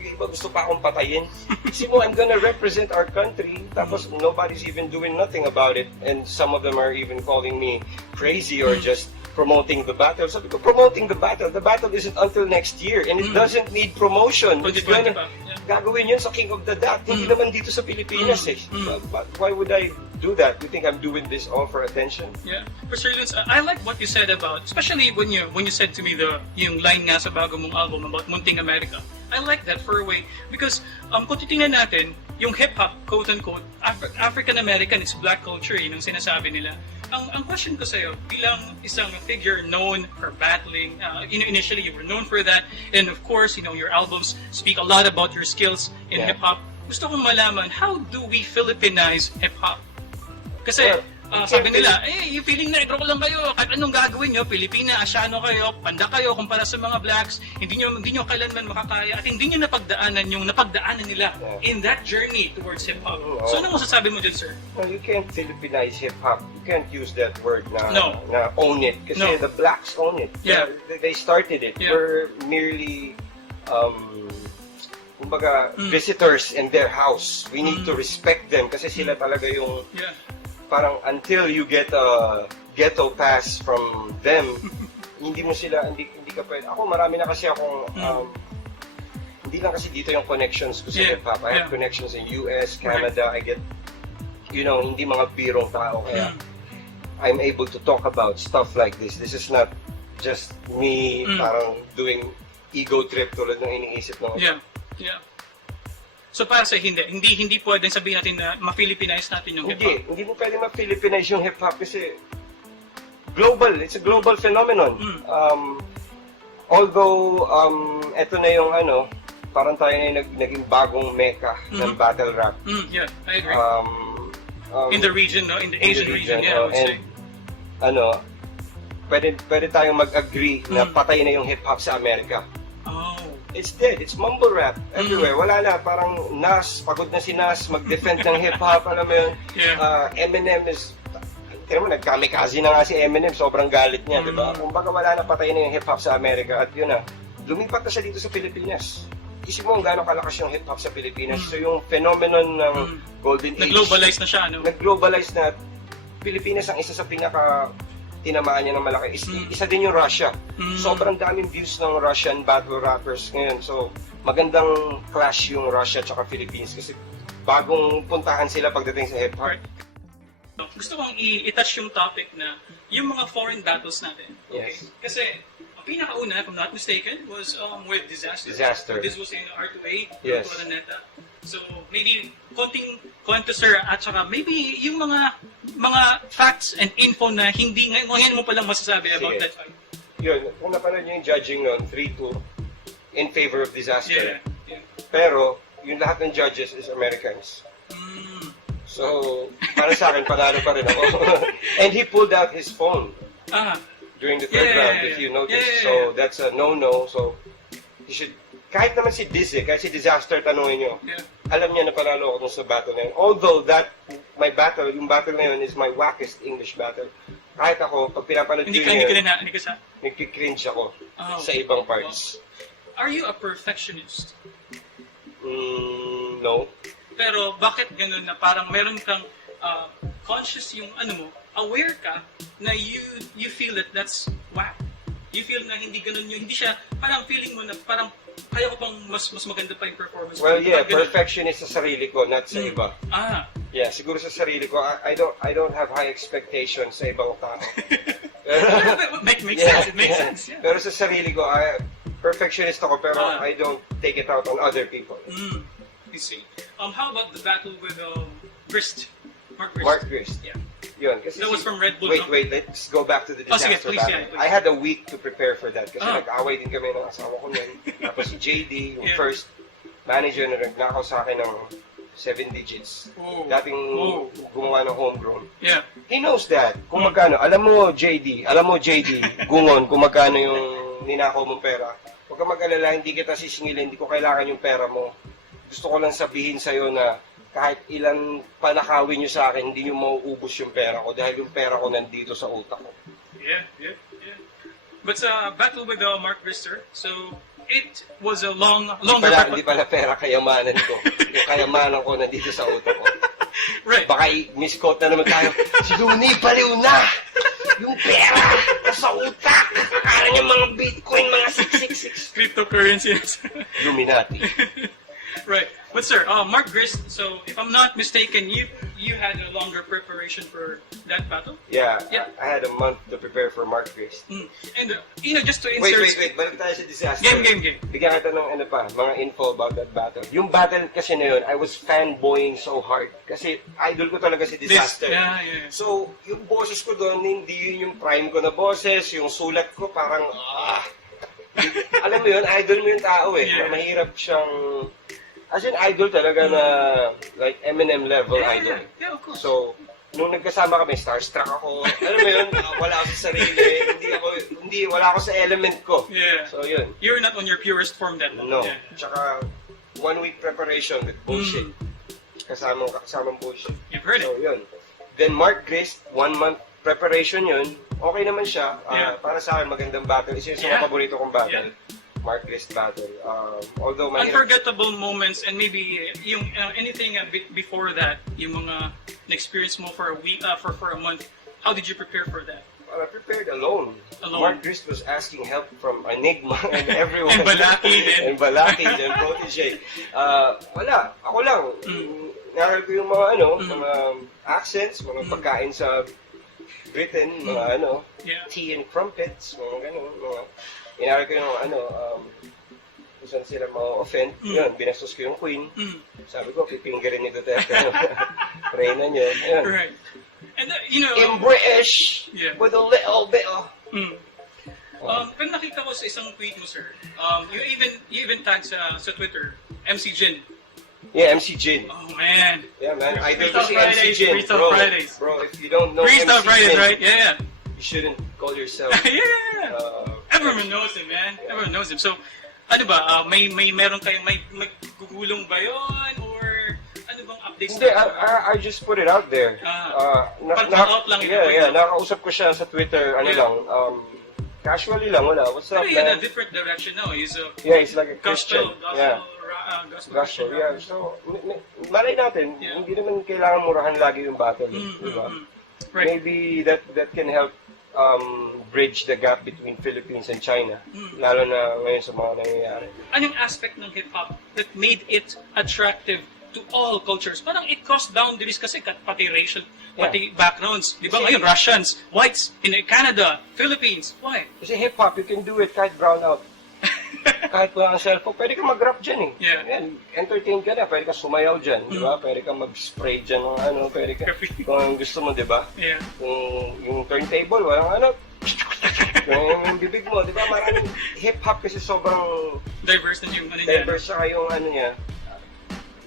pa akong patayin. Isipin mo, I'm gonna represent our country. Tapos nobody's even doing nothing about it. And some of them are even calling me crazy or just promoting the battle. Sabi ko, promoting the battle. The battle isn't until next year. And it doesn't need promotion. It's gonna, gagawin yun sa King of the Dot. Hindi naman dito sa Pilipinas eh. But why would I do that? You think I'm doing this all for attention? Yeah. For sure, I like what you said about, especially when you said to me yung line nga sa bago mong album about Munting America. I like that for a way because kung titingnan natin, yung hip-hop, quote-unquote, African-American, it's black culture, yun ang sinasabi nila. Ang question ko sa'yo, bilang isang figure known for battling, initially you were known for that, and of course, your albums speak a lot about your skills in hip-hop. Gusto kong malaman, how do we Filipinize hip-hop? Kasi, sabi nila, yung feeling na negro lang kayo, kahit anong gagawin nyo, Pilipina, Asyano kayo, panda kayo, kumpara sa mga blacks, hindi nyo kailanman makakaya, at hindi nyo napagdaanan yung napagdaanan nila in that journey towards hip-hop. So, anong masasabi mo dyan, sir? No, you can't Filipinize hip-hop. You can't use that word na own it. Kasi the blacks own it. Yeah. They started it. Yeah. We're merely kumbaga, visitors in their house. We need to respect them kasi sila talaga yung parang until you get a ghetto pass from them, hindi ka pwede. Ako, marami na kasi akong, hindi lang kasi dito yung connections ko sa hip-hop. I have connections in US, Canada, I get, hindi mga birong tao, kaya I'm able to talk about stuff like this. This is not just me parang doing ego trip tulad ng iniisip ng Yeah. So para sa hindi pwedeng sabihin natin na ma-Filipinize natin yung hip-hop. Hindi mo pwedeng ma-Filipinize yung hip-hop kasi it's a global phenomenon. Although, eto na yung parang tayo na yung naging bagong mecca ng battle rap. Yeah, I agree. In the region, no? In the Asian region, I would say. Pwede tayong mag-agree na patay na yung hip-hop sa Amerika. It's dead. It's mumble rap everywhere. Wala na. Parang pagod na si Nas mag-defend ng hip-hop. Alam mo yun? Eminem is... Tignan mo, nagkamikaze na nga si Eminem. Sobrang galit niya, di ba? Kung baga wala na, patay na yung hip-hop sa Amerika. At yun na, lumipat na siya dito sa Pilipinas. Isip mo kung gaano kalakas yung hip-hop sa Pilipinas. So yung phenomenon ng Golden Age... Nag-globalize na siya, no? Nag-globalize na. Pilipinas ang isa sa pinaka... tinamaan niya ng malaki. Isa din yung Russia. Sobrang daming views ng Russian battle rappers ngayon. So, magandang clash yung Russia at Philippines kasi bagong puntahan sila pagdating sa hip-hop. Gusto kong i-touch yung topic na yung mga foreign battles natin. Okay? Yes. Kasi, ang pinakauna, if I'm not mistaken, was with Disaster. Disaster. This was in R2A, Yes. Neta. So, maybe konting kwento, sir, at saka maybe yung mga facts and info na hindi ngayon mo palang masasabi about that fight. Yun, kung napanood nyo yung judging nun, 3-2 in favor of Disaster. Yeah. Pero, yung lahat ng judges is Americans. So, para sa akin, panalo pa rin ako. And he pulled out his phone during the third round, if you notice. So, that's a no-no. So, you should... Kahit naman si Diz kahit si Disaster, tanungin nyo, alam niya na panalo ako dun sa battle na yun. Although yung battle na yun is my wackest English battle. Kahit ako, pag pinapanood ko yun, nagkikringe ako sa ibang parts. Are you a perfectionist? No. Pero bakit ganun na parang meron kang conscious yung aware ka na you feel that that's whack. You feel na hindi ganun yun, hindi siya, parang feeling mo na parang kaya ko bang mas maganda pa yung performance? Well, perfectionist sa sarili ko, not sa iba. Yeah, siguro sa sarili ko, I don't have high expectations sa ibang tao. Makes sense. It makes sense. Yeah. Pero sa sarili ko, perfectionist ako, pero I don't take it out on other people. You see. How about the battle with Grist? Mark Grist. Yeah. Yun, kasi That was from Red Bull, Wait, let's go back to the disaster please, battle. please. I had a week to prepare for that kasi nag-away din kami ng asawa ko nun. Tapos si JD, yung first manager na nagnakaw sa akin ng 7 digits. Dating gumawa ng homegrown. Yeah. He knows that. Kung magkano. Alam mo, JD, Gungon, kung magkano yung ninakaw mong pera. Huwag ka mag-alala, hindi kita sisingilin, hindi ko kailangan yung pera mo. Gusto ko lang sabihin sa'yo na kahit ilan panakawin nyo sa akin, hindi nyo mauubos yung pera ko dahil yung pera ko nandito sa utak ko. Yeah. But sa battle with Mark Brister, so it was a longer... Hindi pala pera, kayamanan ko. Yung kayamanan ko nandito sa utak ko. Right. Baka misquote na naman tayo, si Loonie baliw na! Yung pera sa utak! Akala niya mga Bitcoin, mga 666. Cryptocurrencies. Illuminati. Right. But sir, Mark Grist, so if I'm not mistaken, you had a longer preparation for that battle? Yeah. I had a month to prepare for Mark Grist. And, just to insert... Wait. Balik tayo sa disaster. Game. Bigyan kita ng mga info about that battle. Yung battle kasi na yun, I was fanboying so hard. Kasi idol ko talaga si Disaster. Yeah. So, yung boses ko doon, hindi yun yung prime ko na boses. Yung sulat ko parang, alam mo yun, idol mo yung tao eh. Yeah. Mahirap siyang... As in, idol talaga na, like, Eminem level idol. Yeah, of course. So, nung nagkasama kami, starstruck ako. Alam mo yun, wala ako sa sarili. Wala ako sa element ko. Yeah. So, yun. You're not on your purest form then. No. Yeah. Tsaka, 1 week preparation with bullshit. Kasamang bullshit. You've heard So, it. yun. Then, Mark Grist, 1 month preparation yun. Okay naman siya. Para sa akin, magandang battle. Isa yung sa mga paborito kong battle. Mark Grist battle. Although unforgettable moments and maybe yung anything before that, yung mga na-experience mo for a week, for a month. How did you prepare for that? I prepared alone. Mark Grist was asking help from Enigma and everyone. And Balaki and Protege. Wala. Ako lang. Naral ko yung mga mga accents, mga pagkain sa Britain, mga tea and crumpets, mga ganun, inaral ko yung kung saan sila ma-offend. Yun, binastos ko yung queen. Sabi ko, pipinggarin ni Duterte. Reyna niya. Yun. Right. And in British, with a little bit of... Pero nakita ko sa isang tweet mo, sir, you even tag sa Twitter, MC Jin. Yeah, MC Jin. Oh, man. Yeah, man. I did Freestyle see MC Jin, Freestyle Fridays. Bro, if you don't know Freestyle MC Fridays, Jin, right? Yeah. you shouldn't call yourself... Everyone knows him, man. Everyone knows him. So, ano ba, may meron kayo, may gugulong ba yun? Or ano bang updates? Hindi, I just put it out there. Pag-out lang ito. Yeah, nakakausap ko siya sa Twitter, casually lang, wala. What's up, man? Pero man? a different direction now. He's like a Christian. Gospel. Yeah, so, malay natin, hindi naman kailangan murahan lagi yung battle. Diba? Right. Maybe that can help bridge the gap between Philippines and China, lalo na ngayon sa mga nangyayari. Anong aspect ng hip-hop that made it attractive to all cultures? Parang it crossed boundaries kasi pati racial, pati backgrounds. Di ba ngayon, Russians, whites, in Canada, Philippines. Why? Kasi hip-hop, you can do it kahit brown out. Kahit wala kang cellphone, pwede ka mag-rap dyan eh. Yeah. Yan, entertain ka na, pwede ka sumayaw dyan, di ba? Pwede ka mag-spray dyan ng pwede ka, kung gusto mo, di ba? Yeah. Yung turntable, walang yung bibig mo, di ba? Maraming hip-hop kasi sobrang diverse na yung diverse siya yung niya,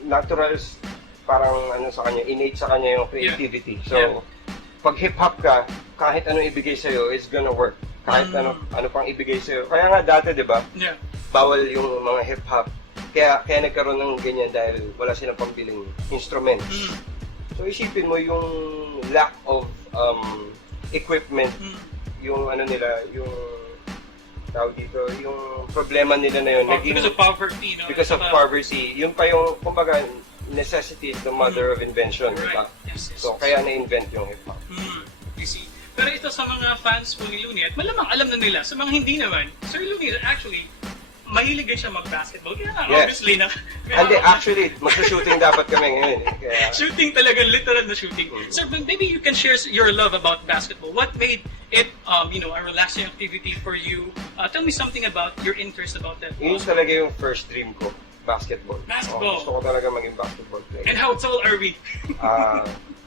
natural, parang sa kanya, innate sa kanya yung creativity. So, pag hip-hop ka, kahit anong ibigay sa'yo, it's gonna work. Kahit ano pang ibigay sa'yo. Kaya nga dati, di ba? Yeah. Bawal yung mga hip-hop. Kaya nagkaroon ng ganyan dahil wala silang pambiling instruments. So isipin mo yung lack of equipment, yung yung tawag dito, yung problema nila na yun. Because of poverty, no? Because of poverty. Yun pa yung, kumbaga, necessity is the mother of invention. Right. Diba? Yes. So kaya na-invent yung hip-hop. You see. Pero ito sa mga fans po ni Loonie, at malamang alam na nila, sa mga hindi naman, Sir Loonie actually mahilig din siya mag-basketball. Kaya Yes. obviously na. Hindi, actually, magsa-shooting dapat kami ngayon. Kaya, Shooting talaga, literal na shooting. Sir, but maybe you can share your love about basketball. What made it, a relaxing activity for you? Tell me something about your interest about that. yun talaga yung first dream ko, basketball. Basketball. Gusto ko talaga maging basketball player. And how tall are we?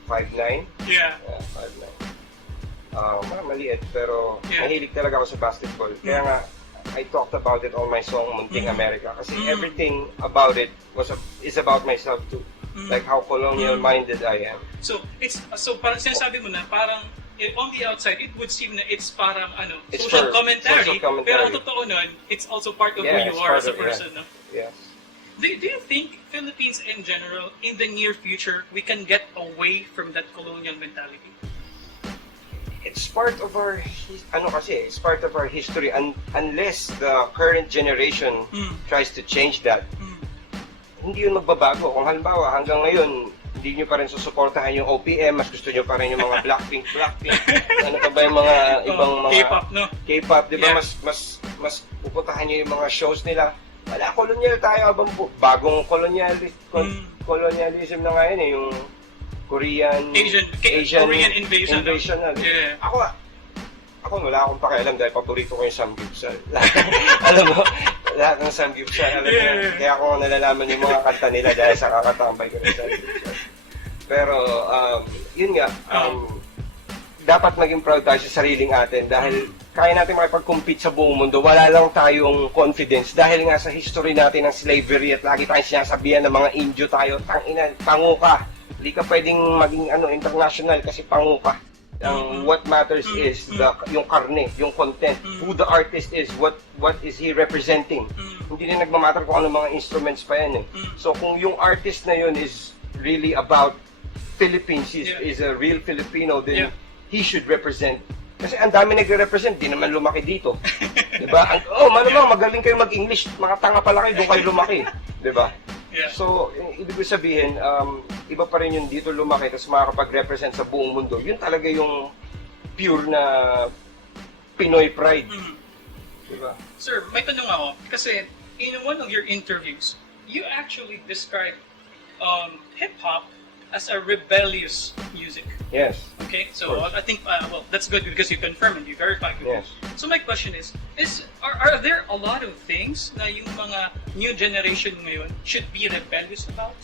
5'9". Yeah. 5'9". Maliit, pero Yeah. mahilig talaga ako sa basketball. Kaya nga, I talked about it on my song, Munting America. Kasi everything about it is about myself too. Like how colonial-minded I am. So parang sinasabi mo na parang on the outside it would seem na it's parang It's social for commentary, social commentary. pero ang totoo nun, it's also part of who you are as a person. No? Yes. Do you think Philippines in general, in the near future, we can get away from that colonial mentality? It's part of our it's part of our history, unless the current generation tries to change that. Hindi yun magbabago. Kung halimbawa hanggang ngayon hindi nyo pa rin susuportahan yung OPM, mas gusto nyo pa rin yung mga Blackpink, ano pa ba yung mga ibang mga K-pop, no? K-pop, di ba? Yeah. Mas pupuntahan nyo yung mga shows nila. Wala, kolonyal tayo, bagong colonialism na nga yun yung Korean Korean invasion. Yeah. Ako wala akong pakialam dahil paborito ko yung samgyeopsal. Alam mo, lahat ng samgyeopsal. Alam mo, kaya ako nalalaman yung mga kanta nila dahil sa kakatambay ko ng samgyeopsal. Pero, yun nga, dapat maging proud tayo sa sariling atin dahil kaya natin makipag-compete sa buong mundo. Wala lang tayong confidence dahil nga sa history natin ng slavery at lagi tayong sinasabihan ng mga Indio tayo, tangina, pango ka. Hindi ka pwedeng maging international kasi pango ka. What matters is yung karne, yung content, who the artist is, what is he representing. Hindi na nagmamatter kung ano mga instruments pa yan. So kung yung artist na yun is really about Philippines, is a real Filipino, then he should represent. Kasi ang dami nagre-represent, di naman lumaki dito. Diba? Malamang magaling kayo mag-English, mga tanga pala kayo, doon kayo lumaki. Diba? Yeah. So, ibig ko sabihin, iba pa rin yung dito lumaki, tapos makakapag-represent sa buong mundo. Yun talaga yung pure na Pinoy pride. Diba? Sir, may tanong ako. Kasi in one of your interviews, you actually described hip-hop as a rebellious music. Yes. Okay, so I think that's good because you confirm and you verify. Yes. So my question is are there a lot of things na yung mga new generation ngayon should be rebellious about?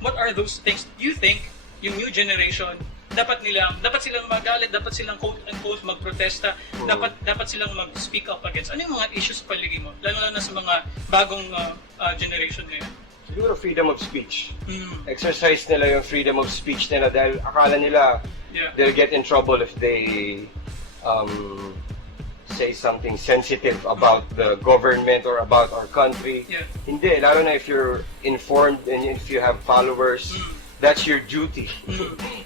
What are those things? Do you think yung new generation dapat silang magalit, dapat silang quote-unquote magprotesta, dapat silang mag-speak up against? Ano yung mga issues palagi mo? Lalo na sa mga bagong generation ngayon. Siguro freedom of speech. Exercise nila yung freedom of speech nila dahil akala nila they'll get in trouble if they say something sensitive about the government or about our country. Yeah. Hindi, lalo na if you're informed and if you have followers, that's your duty.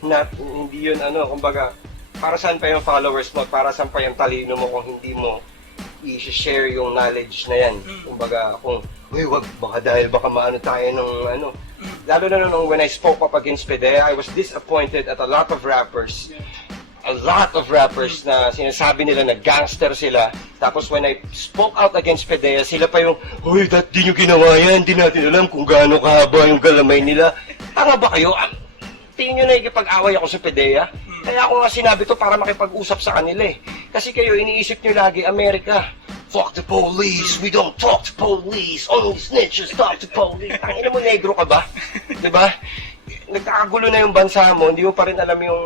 Hindi yun kumbaga, para saan pa yung followers mo, para saan pa yung talino mo kung hindi mo i-share yung knowledge na yan. Kumbaga, wag, baka maano tayo nung Lalo na nung when I spoke up against PDEA, I was disappointed at a lot of rappers. A lot of rappers na sinasabi nila na gangster sila. Tapos when I spoke out against PDEA, sila pa yung, di nyo ginawa yan, di natin alam kung gaano kahaba yung galamay nila. Tanga ba kayo? Tingin nyo na ikipag-away ako sa PDEA? Kaya ako nga sinabi to para makipag-usap sa kanila eh. Kasi kayo, iniisip nyo lagi, Amerika, fuck the police, we don't talk to police, only snitches talk to police. Tangina mo, negro ka ba? Diba? Nagkakagulo na yung bansa mo, hindi mo pa rin alam yung...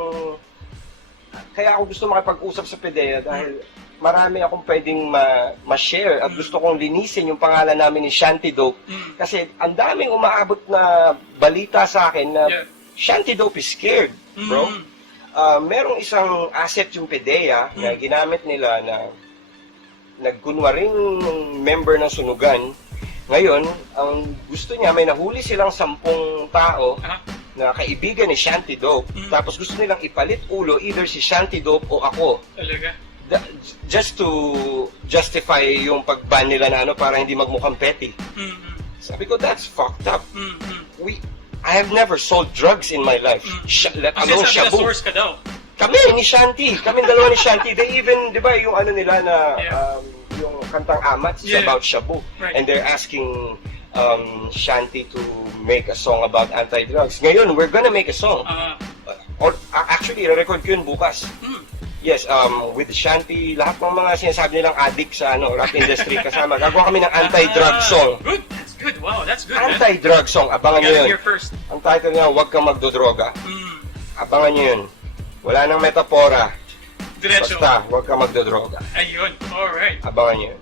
Kaya ako gusto makipag-usap sa PDEA dahil marami akong pwedeng ma-share at gusto kong linisin yung pangalan namin ni Shanty Dope. Kasi ang daming umaabot na balita sa akin na Shanty Dope is scared, bro. Merong isang asset yung PDEA na ginamit nila na nagkunwaring member ng sunugan. Ngayon, ang gusto niya, may nahuli silang 10 tao na kaibigan ni Shanty Dope. Tapos gusto nilang ipalit ulo, either si Shanty Dope o ako. Talaga? Just to justify yung pag-ban nila na para hindi magmukhang petty. Sabi ko, that's fucked up. I have never sold drugs in my life. Let alone shabu. Source ka daw. Kami ni Shanty, dalawa ni Shanty. They even, di ba, yung nila na yung kantang Amats is about shabu. Right. And they're asking Shanti to make a song about anti-drugs. Ngayon, we're gonna make a song. Or actually, i-record ko yun bukas. Yes, with Shanti, lahat ng mga sinasabi nilang addict sa rap industry kasama. Gagawa kami ng anti-drug song. Good, that's good. Wow, that's good. Anti-drug song, abangan nyo yun. Here first. Ang title niya, Huwag Kang Magdodroga. Abangan nyo yun. Wala nang metapora. Diretso. Basta, huwag kang magdodroga. Ayun, alright. Abangan nyo yun.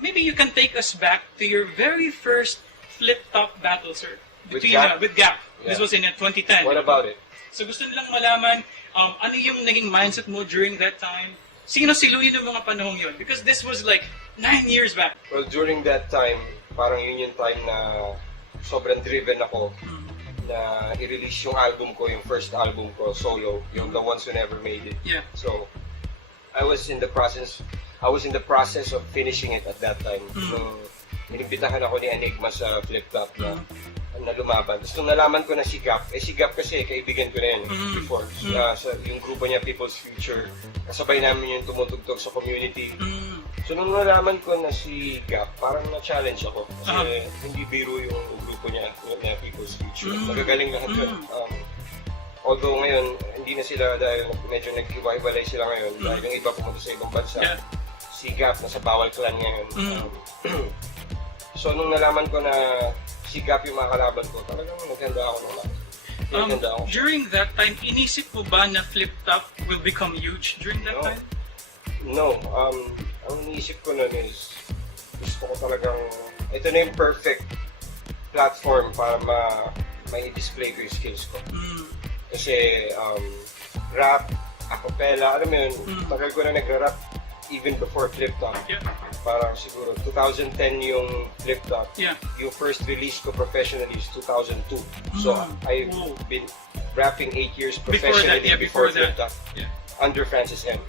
Maybe you can take us back to your very first flip-top battle, sir. With With Gap. Yeah. This was in 2010. What about it? So gusto nilang malaman, ano yung naging mindset mo during that time? Sino si Loonie ng mga panahong yun? Because this was like 9 years back. Well, during that time, parang yun yung time na sobrang driven ako na i-release yung album ko, yung first album ko, solo, yung The Ones Who Never Made It. Yeah. So, I was in the process of finishing it at that time. Nung inibitahan ako ni Enigma sa Flip Top na lumaban. Tapos nung nalaman ko na si Gap kasi kaibigan ko na yun before. Yung grupo niya, People's Future, kasabay namin yung tumutugtog sa community. So nung nalaman ko na si Gap, parang na-challenge ako. Kasi hindi biro yung grupo niya na People's Future. Magagaling lahat yun. Although ngayon, hindi na sila dahil medyo nag-iwalay sila ngayon dahil yung iba pumunta sa ibang bansa. Yeah. Si Gap, nasa bawal clan ngayon. So nung nalaman ko na si Gap yung makakalaban ko, talagang naghanda ako ng lahat. During that time, inisip mo ba na flip-top will become huge during that time? No. Ang iniisip ko nun is, gusto ko talagang, ito na yung perfect platform para ma-display ko yung skills ko. Kasi rap, acapella, alam mo yun, tagal ko na nagra-rap even before flip-top. Yeah. Parang siguro 2010 yung flip-top. Yeah. Yung first release ko professionally is 2002. So I've been rapping 8 years professionally before flip-top. Yeah. Under Francis M.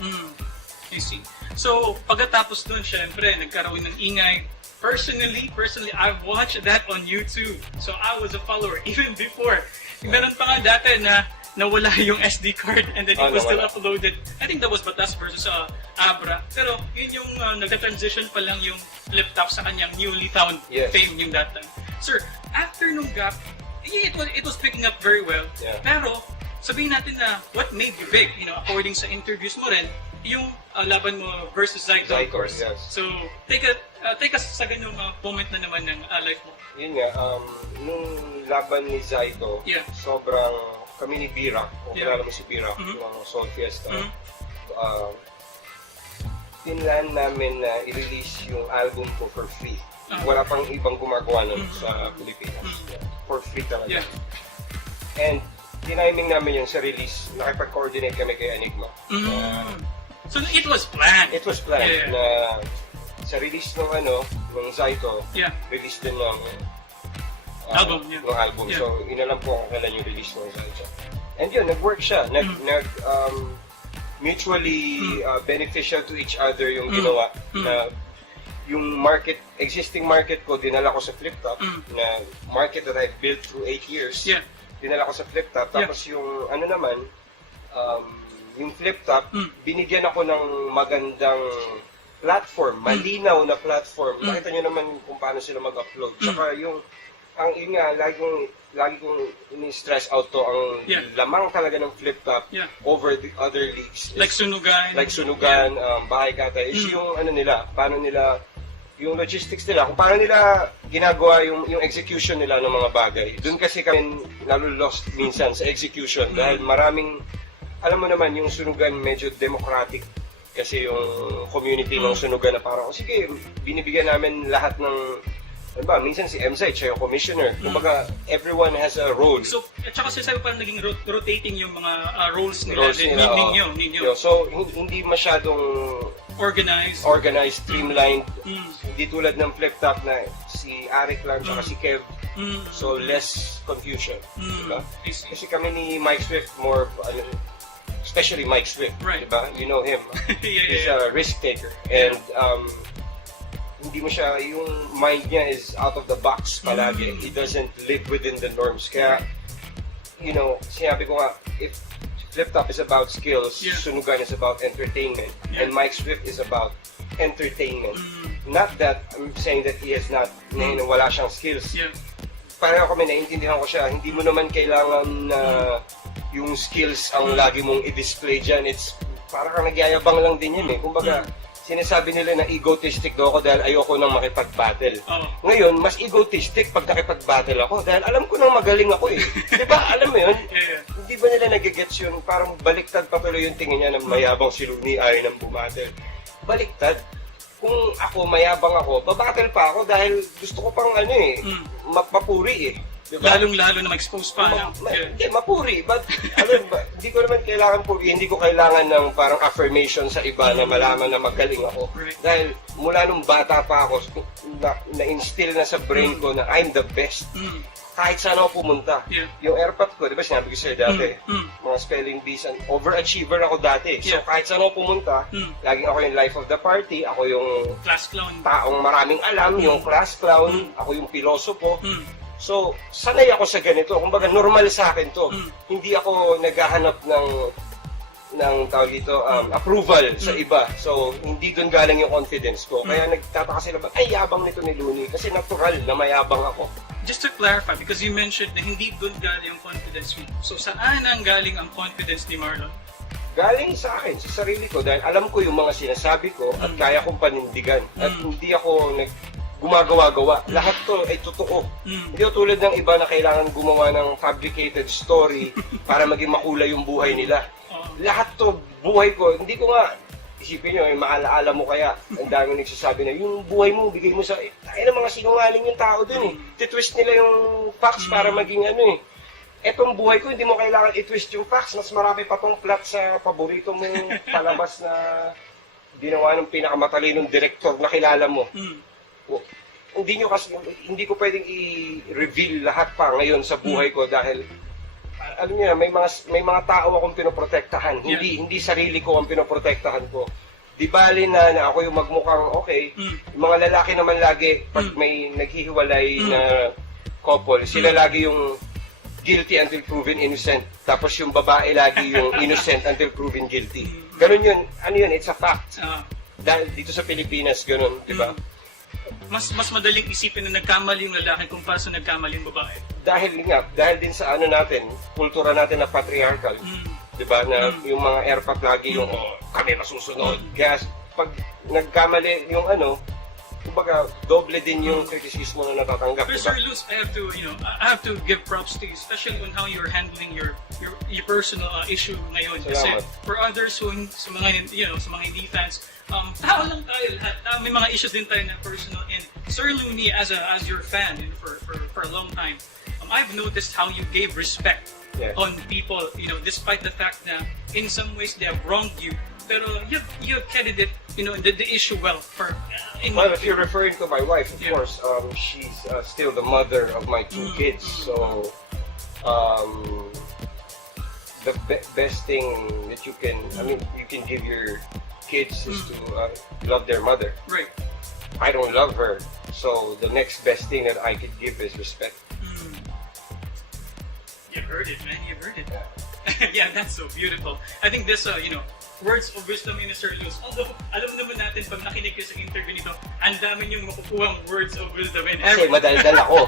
I see. So, pagkatapos dun, syempre, nagkaroon ng ingay. Personally, I've watched that on YouTube. So, I was a follower even before. Meron pa nga dati na nawala yung SD card and then it was still uploaded. I think that was Batas versus Abra. Pero yun yung nagka-transition pa lang yung flip-top sa kanyang newly found fame yung that time. Sir, after nung Gap, it was picking up very well. Yeah. Pero sabihin natin na what made you big, according sa interviews mo rin, yung laban mo versus Zyto, of course. Yes. So, take us sa ganung moment na naman ng life mo. Yun nga, nung laban ni Zyto, sobrang kami ni Bira, kung kilala mo si Bira, yung Soul Fiesta, pinlan namin na i-release yung album ko for free. Wala pang ibang gumagawa nun sa Pilipinas. For free talaga. And tiniming namin yun sa release, nakipag-coordinate kami kay Enigma. So it was planned? It was planned na sa release ng ng Zyto, release din ng album. So, inalam po kung kailan yung release ng Zyto. And yun, nag-work siya. Mutually beneficial to each other yung ginawa. Na yung existing market ko, dinala ko sa flip-top. Na market that I built through 8 years. Dinala ko sa flip-top. Tapos yung naman, yung flip-top, binigyan ako ng magandang platform, malinaw na platform. Nakita nyo naman kung paano sila mag-upload. Tsaka yung lagi kong ini-stress out to, ang lamang talaga ng flip-top over the other leagues. Like Sunugan. Bahay Kata. Is yung paano nila, yung logistics nila, kung paano nila ginagawa yung execution nila ng mga bagay. Doon kasi kami nalo-lost minsan sa execution dahil maraming, alam mo naman, yung Sunugan medyo democratic kasi yung community ng Sunugan na parang, sige, binibigyan namin lahat ng, minsan si MZ, siya yung commissioner. Kumbaga, everyone has a role. So, at saka sinasabi parang naging rotating yung mga roles nila. Ninyo. So, hindi masyadong organized, streamlined. Hindi tulad ng flip-top na si Arik lang, tsaka si Kev. So, less confusion. Diba? Kasi kami ni Mike Swift, more, especially Mike Swift, diba? You know him. He's a risk taker. And, hindi mo siya, yung mind niya is out of the box palagi. He doesn't live within the norms. Kaya, sinabi ko nga, if flip-top is about skills, Sunugan is about entertainment, and Mike Swift is about entertainment. Not that I'm saying that he has not, wala siyang skills. Yeah. Pareho kami, naiintindihan ko siya. Hindi mo naman kailangan na yung skills ang lagi mong i-display dyan. It's para kang nagyayabang lang din yun eh. Kumbaga, sinasabi nila na egotistic daw ako dahil ayoko nang makipag-battle. Ngayon, mas egotistic pag nakipag-battle ako dahil alam ko nang magaling ako eh. Di ba? Alam mo yun? Hindi ba nila nagigets yun? Parang baliktad pa tuloy yung tingin niya na mayabang si Loonie ayaw nang bumattle. Baliktad. Kung ako, mayabang ako, babattle pa ako dahil gusto ko pang mapuri eh. Diba? Lalong-lalo na ma-expose pa. Hindi, mapuri. But, hindi ko naman kailangan puri. Hindi ko kailangan ng parang affirmation sa iba na malaman na magaling ako. Right. Dahil mula nung bata pa ako, na-instill na sa brain ko na I'm the best. Kahit saan ako pumunta. Yeah. Yung airpot ko, di ba sinabi ko sa'yo dati, mga spelling bees, overachiever ako dati. So kahit saan ako pumunta, laging ako yung life of the party, ako yung class clown, taong maraming alam, yung class clown, ako yung pilosopo. So, sanay ako sa ganito. Kumbaga, normal sa akin to. Hindi ako naghahanap ng tawag dito, approval sa iba. So, hindi doon galing yung confidence ko. Kaya nagtataka sila, ay, yabang nito ni Loonie. Kasi natural na mayabang ako. Just to clarify, because you mentioned na hindi doon galing yung confidence mo. So, saan ang galing ang confidence ni Marlon? Galing sa akin, sa sarili ko. Dahil alam ko yung mga sinasabi ko at kaya kong panindigan. At hindi ako gumagawa-gawa. Lahat to ay totoo. Hindi tulad ng iba na kailangan gumawa ng fabricated story para maging makulay yung buhay nila. Lahat to, buhay ko. Hindi ko nga, isipin nyo, maalaala mo kaya, ang dami nagsasabi na, yung buhay mo, bigay mo sa, ay na mga sinungaling yung tao dun eh. Titwist nila yung facts para maging Etong buhay ko, hindi mo kailangan i-twist yung facts. Mas marami pa tong plot sa paborito mong palabas na ginawa ng pinakamatalinong director na kilala mo. Hindi ko pwedeng i-reveal lahat pa ngayon sa buhay ko dahil alam niyo, may mga tao akong pinoprotektahan. Hindi sarili ko ang pinoprotektahan ko. Di bali na ako yung magmukhang okay. Yung mga lalaki naman lagi pag may naghihiwalay na couple, sila lagi yung guilty until proven innocent. Tapos yung babae lagi yung innocent until proven guilty. Ganun yun. Ano yun? It's a fact. Dahil dito sa Pilipinas, ganun. Di ba? Mas madaling isipin na nagkamali yung lalaki kung paano nagkamali yung babae. Dahil din sa natin, kultura natin na patriarchal. Di ba? Na yung mga airpat lagi yung, kami masusunod. Kaya pag nagkamali yung kumbaga, doble din yung kritisismo na natatanggap. Pero Sir Luz, I have to give props to you, especially on how you're handling your personal issue ngayon. Kasi for others who, sa mga hindi fans, tao lang tayo lahat. May mga issues din tayo na personal. And Sir Loonie, as your fan for a long time, I've noticed how you gave respect on people, despite the fact that in some ways they have wronged you. Pero you have carried it, the issue well. Well, if you're referring to my wife, of course, she's still the mother of my two kids. So, the best thing that you can give your kids is to love their mother. Right. I don't love her, so the next best thing that I could give is respect. You've heard it, man. You've heard it. Yeah, that's so beautiful. I think this, words of wisdom ni Sir Luz. Although, alam naman natin, pag nakinig kayo sa interview nito, ang dami niyong makukuhang words of wisdom. Kasi madaldal ako.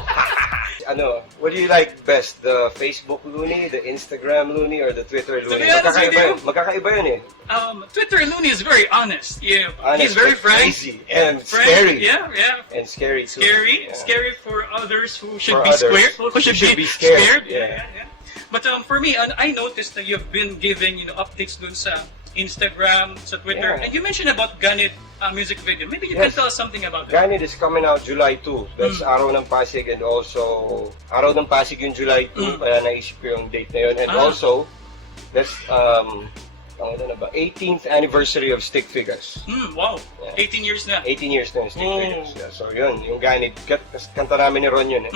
What do you like best? The Facebook Loonie, the Instagram Loonie, or the Twitter Loonie? Magkakaiba yun eh. Twitter Loonie is very honest. Yeah, honest, he's very frank. Crazy and scary. Yeah. And scary too. Scary for others who should for be others. Who should be scared. Yeah. But for me, I noticed that you've been giving updates dun sa Instagram, sa Twitter, and you mentioned about Ganit music video. Maybe you can tell us something about that. Ganit is coming out July 2. That's Araw ng Pasig, and also Araw ng Pasig yung July 2. Kaya naisip ko yung date na yun. And also, that's 18th anniversary of Stick Figures. Wow, 18 years na. 18 years na yung Stick Figures. Yeah. So yun, yung Ganit, kanta namin ni Ron yun eh.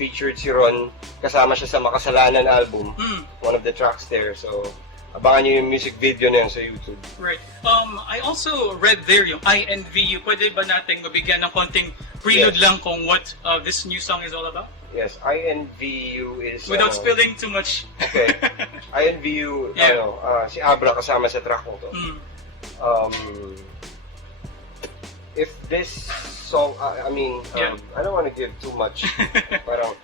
Featured si Ron, kasama siya sa Makasalanan album. One of the tracks there. So abangan nyo yung music video na yan sa YouTube. Right. I also read there yung I and Loonie. Pwede ba nating mabigyan ng konting prelude lang kung what this new song is all about? Yes, I and Loonie is... Without spilling too much. Okay. I and Loonie, si Abra kasama sa track mo to. if this song, I mean, I don't want to give too much. Parang,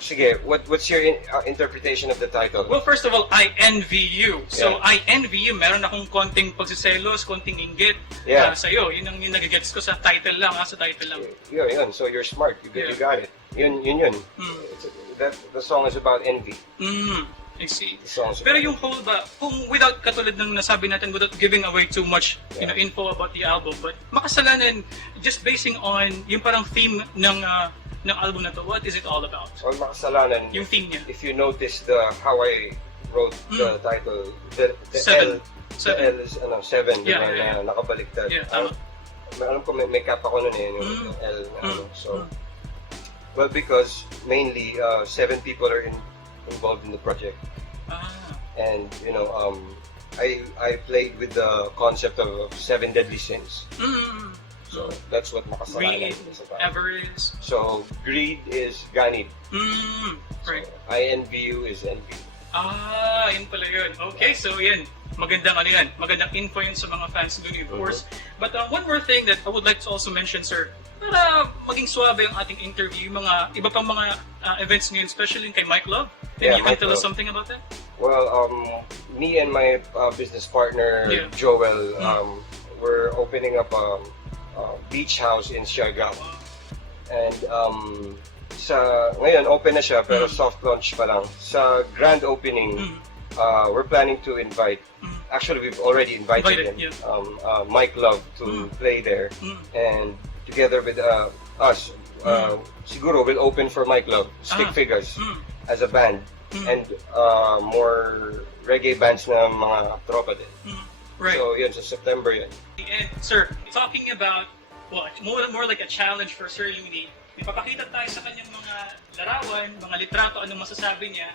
sige, what's your interpretation of the title? Well, first of all, I envy you. So, I envy you. Meron akong konting pagsiselos, konting inggit sa'yo. Yun ang yung nagigets ko sa title lang, sa title lang. Yun. So, you're smart. You got it. Yun. The song is about envy. I see. Pero yung whole ba, kung without, katulad ng nasabi natin, without giving away too much info about the album, but makasalanan, just basing on yung parang theme ng album na to, what is it all about? Well, makasalanan, yung theme niya. If you notice how I wrote the title, the Seven. L is 7, Yeah. nakabaliktad. Yeah, alam ko may cap ako nun yung L. So, well, because mainly 7 people are involved in the project. And I played with the concept of 7 deadly sins. So that's what makasalanan is about. Avarice. So greed is ganid. Right. So, I envy you is envy. Yun pala yun. Okay, so yan. Magandang magandang info yun sa mga fans Loonie, of course. But one more thing that I would like to also mention, sir, para maging suwabe ang ating interview, mga iba pang mga events ngayon, especially kay Mike Love. Maybe you can tell us something about that? Well, me and my business partner, Joel, we're opening up a beach house in Siargao. And ngayon open na siya pero soft launch pa lang. Sa grand opening, we're planning to invite, actually we've already invited him, Mike Love to play there. And together with us, siguro we'll open for Mike Love, Stick Figures, as a band. And more reggae bands na mga tropa din. Right. So yun, sa September yun. And sir, talking about, well, more like a challenge for Sir Loonie, ipapakita tayo sa kanyang mga larawan, mga litrato, anong masasabi niya.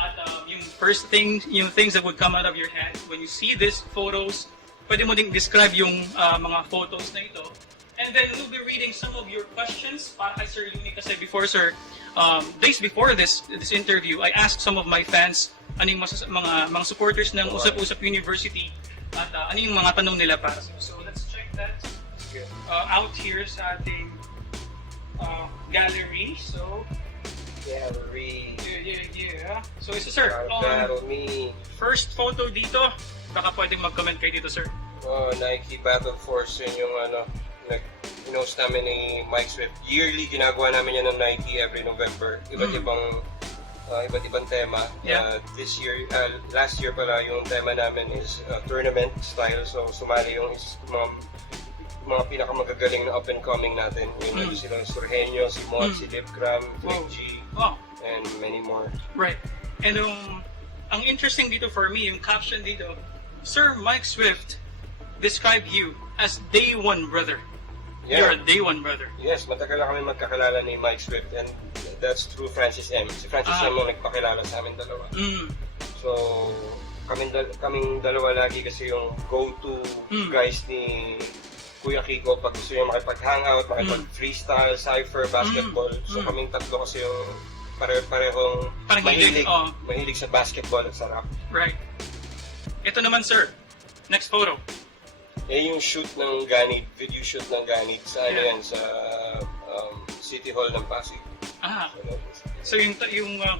At yung first thing, yung things that would come out of your hand, when you see these photos, pwede mo ding describe yung mga photos na ito. And then we'll be reading some of your questions para kay Sir Loonie kasi before, sir, days before this interview, I asked some of my fans anong mga supporters ng Usap Usap University at ano yung mga tanong nila para sa. So let's check that out here sa ating gallery. So gallery. Yeah. So isa, sir, first photo dito, baka pwedeng mag-comment kayo dito, sir. Nike Battle Force yun yung pinost namin ni Mike Swift. Yearly ginagawa namin yan ng Nike every November. Iba't ibang tema. This year, last year pala yung tema namin is tournament style. So sumali yung mga pinakamagagaling na up and coming natin. Yung sila Surgenio, si Mod, si Lipgram, Flick G, and many more. Right. And ang interesting dito for me, yung caption dito, Sir Mike Swift described you as day one brother. You're a day one brother. Yes, matagal na kami magkakilala ni Mike Swift and that's through Francis M. Si Francis M ang nagpakilala sa amin dalawa. So, kaming dalawa lagi kasi yung go-to guys ni Kuya Kiko pag gusto niya makipag-hangout, makipag-freestyle, cypher, basketball. So, kaming tatlo kasi yung parehong mahilig sa basketball at sa rap. Right. Ito naman, sir. Next photo. Yung shoot ng Ganit, video shoot ng Ganit sa yan sa City Hall ng Pasig. So yung